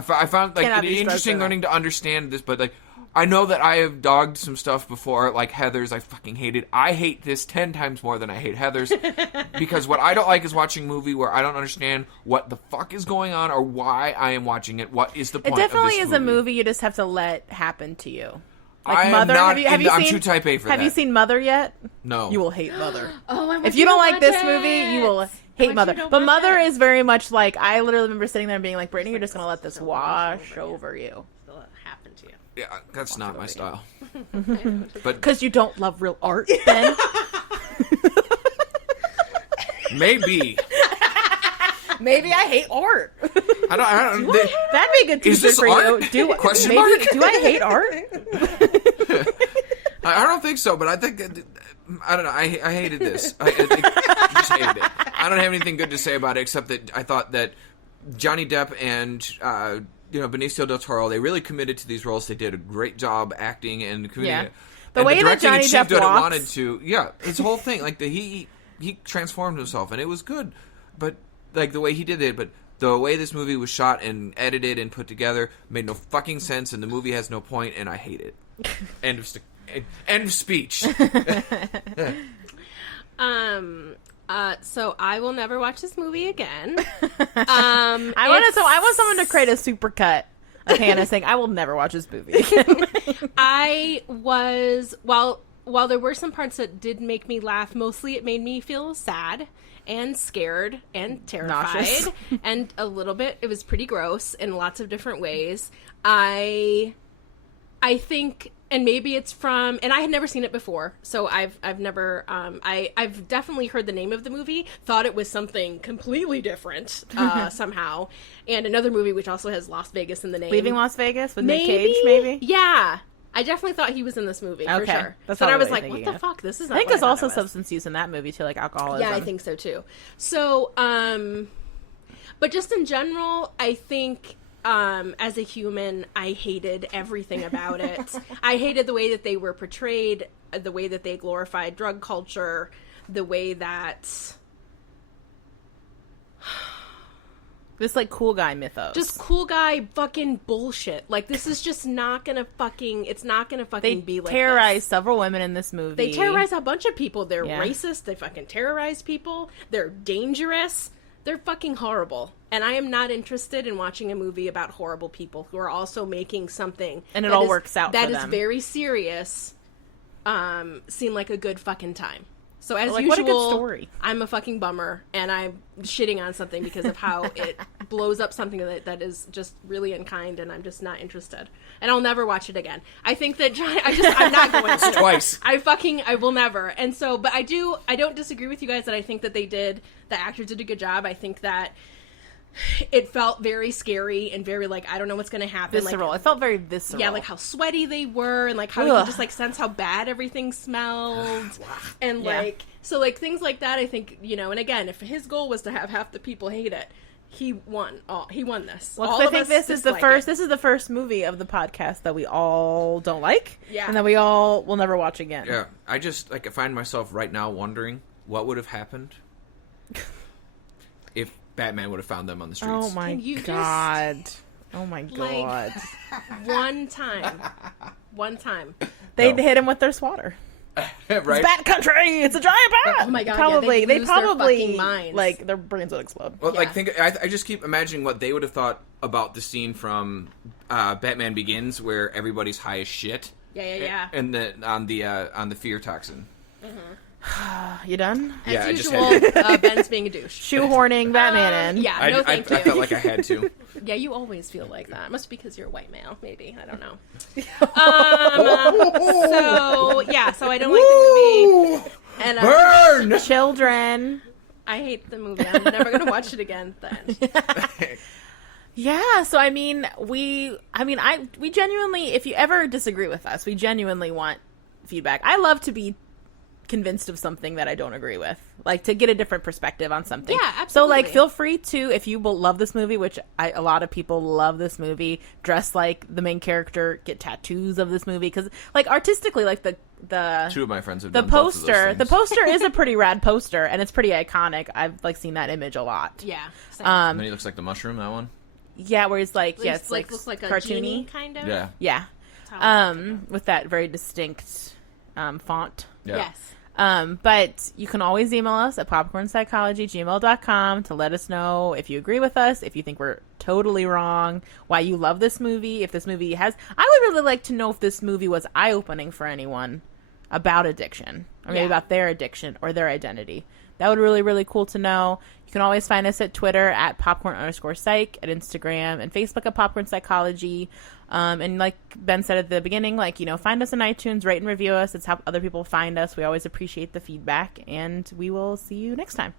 found like Cannot it be stressed interesting enough. learning to understand this, but like, I know that I have dogged some stuff before, like Heathers. I fucking hated. I hate this 10 times more than I hate Heathers because what I don't like is watching a movie where I don't understand what the fuck is going on or why I am watching it. What is the point? It definitely of this is a movie you just have to let happen to you. Like I am Mother. not Have you I'm seen? too type A for have that. you seen Mother yet? No. You will hate Mother. Oh, I want If you don't like to this watch movie, it. you will I hate want Mother. you to But watch Mother it. is very much like, I literally remember sitting there and being like, Brittany, you're just going to let this wash over you. It'll happen to you. Yeah, that's not my style. But Because you don't love real art, then. maybe. Maybe I hate art. I don't. That'd be a good Is teaser this for art? you. Question maybe, mark? Do I hate art? I don't think so, but I think I don't know. I hated this. I just hated it. I don't have anything good to say about it except that I thought that Johnny Depp and Benicio del Toro, they really committed to these roles. They did a great job acting and committing Yeah. it. The And way that directing Johnny achieved Depp what it walks- wanted to. Yeah, his whole thing, like he transformed himself, and it was good. But like the way he did it, but the way this movie was shot and edited and put together made no fucking sense, and the movie has no point, and I hate it. End of speech. So I will never watch this movie again. I want someone to create a supercut of Hannah saying, I will never watch this movie again. I was while there were some parts that did make me laugh, mostly it made me feel sad and scared and terrified Nauseous. and a little bit it was pretty gross in lots of different ways. I think, and maybe it's from, and I had never seen it before, so I've never I've definitely heard the name of the movie, thought it was something completely different somehow, and another movie which also has Las Vegas in the name. Leaving Las Vegas with Nick Cage, maybe? Yeah. I definitely thought he was in this movie, for Okay. sure. That's So I probably was what like, you're what thinking the of. fuck? This is not I think what there's also thought it was. substance use in that movie too, like alcoholism. Yeah, I think so too. So, but just in general, I think as a human, I hated everything about it. I hated the way that they were portrayed, the way that they glorified drug culture, the way that This like cool guy mythos. just cool guy fucking bullshit. Like, this is just not gonna fucking, it's not gonna fucking they be like terrorize this. several women in this movie. They terrorize a bunch of people. They're Yeah. racist. They fucking terrorize people. They're dangerous. They're fucking horrible. And I am not interested in watching a movie about horrible people who are also making something And it that all is- works out that for is them. very serious. Seem like a good fucking time. So as Like, usual, what a good story. I'm a fucking bummer, and I'm shitting on something because of how it blows up something that is just really unkind, and I'm just not interested. And I'll never watch it again. I think that I'm not going to. Twice. I will never. And so, but I don't disagree with you guys that I think that the actors did a good job. I think that it felt very scary and very like, I don't know what's going to happen. visceral. Like, it felt very visceral. yeah, like how sweaty they were, and like how you Ugh. could just like sense how bad everything smelled, and Yeah. like so like things like that. I think, and again, if his goal was to have half the people hate it, he won. He won this. Well, All 'cause I of think us this is the dislike first. it. This is the first movie of the podcast that we all don't like, Yeah. and that we all will never watch again. Yeah, I just like find myself right now wondering what would have happened if Batman would have found them on the streets. Oh my Can you just, god! Oh my like, god! One time. They No. hit him with their swatter. Right? Bat country! It's a giant bat. Oh my god! Probably yeah, they lose probably their fucking minds. like their brains would explode. Well, like Yeah. I just keep imagining what they would have thought about the scene from Batman Begins, where everybody's high as shit. Yeah. And on the fear toxin. You done? As Yeah, I just usual, Ben's being a douche. Shoehorning Batman in. Yeah, I, no I, thank I you. felt like I had to. Yeah, you always feel like that. Must be because you're a white male, maybe. I don't know. So I don't like the movie. And Burn! Children. I hate the movie. I'm never going to watch it again then. Yeah, so I mean, we genuinely, if you ever disagree with us, we genuinely want feedback. I love to be convinced of something that I don't agree with, like to get a different perspective on something. Yeah, So like, absolutely. feel free to, if you love this movie, which a lot of people love this movie, dress like the main character, get tattoos of this movie, because like artistically, like the Two of my friends have the done both of those poster, things. the poster is a pretty rad poster, and it's pretty iconic. I've like seen that image a lot. Yeah. Same. And then he looks like the mushroom. That one. Yeah, where he's like, Looks it's like looks like a cartoony, genie, kind of. Yeah. yeah, That's how I think of it. with that very distinct font. Yeah. Yes. But you can always email us at popcornpsychology@gmail.com to let us know if you agree with us, if you think we're totally wrong, why you love this movie, if this movie has... I would really like to know if this movie was eye-opening for anyone about addiction, or maybe Yeah. about their addiction or their identity. That would really, really cool to know. You can always find us at Twitter at popcorn_psych, at Instagram and Facebook at Popcorn Psychology. And like Ben said at the beginning, like, you know, find us on iTunes, rate and review us. It's how other people find us. We always appreciate the feedback, and we will see you next time.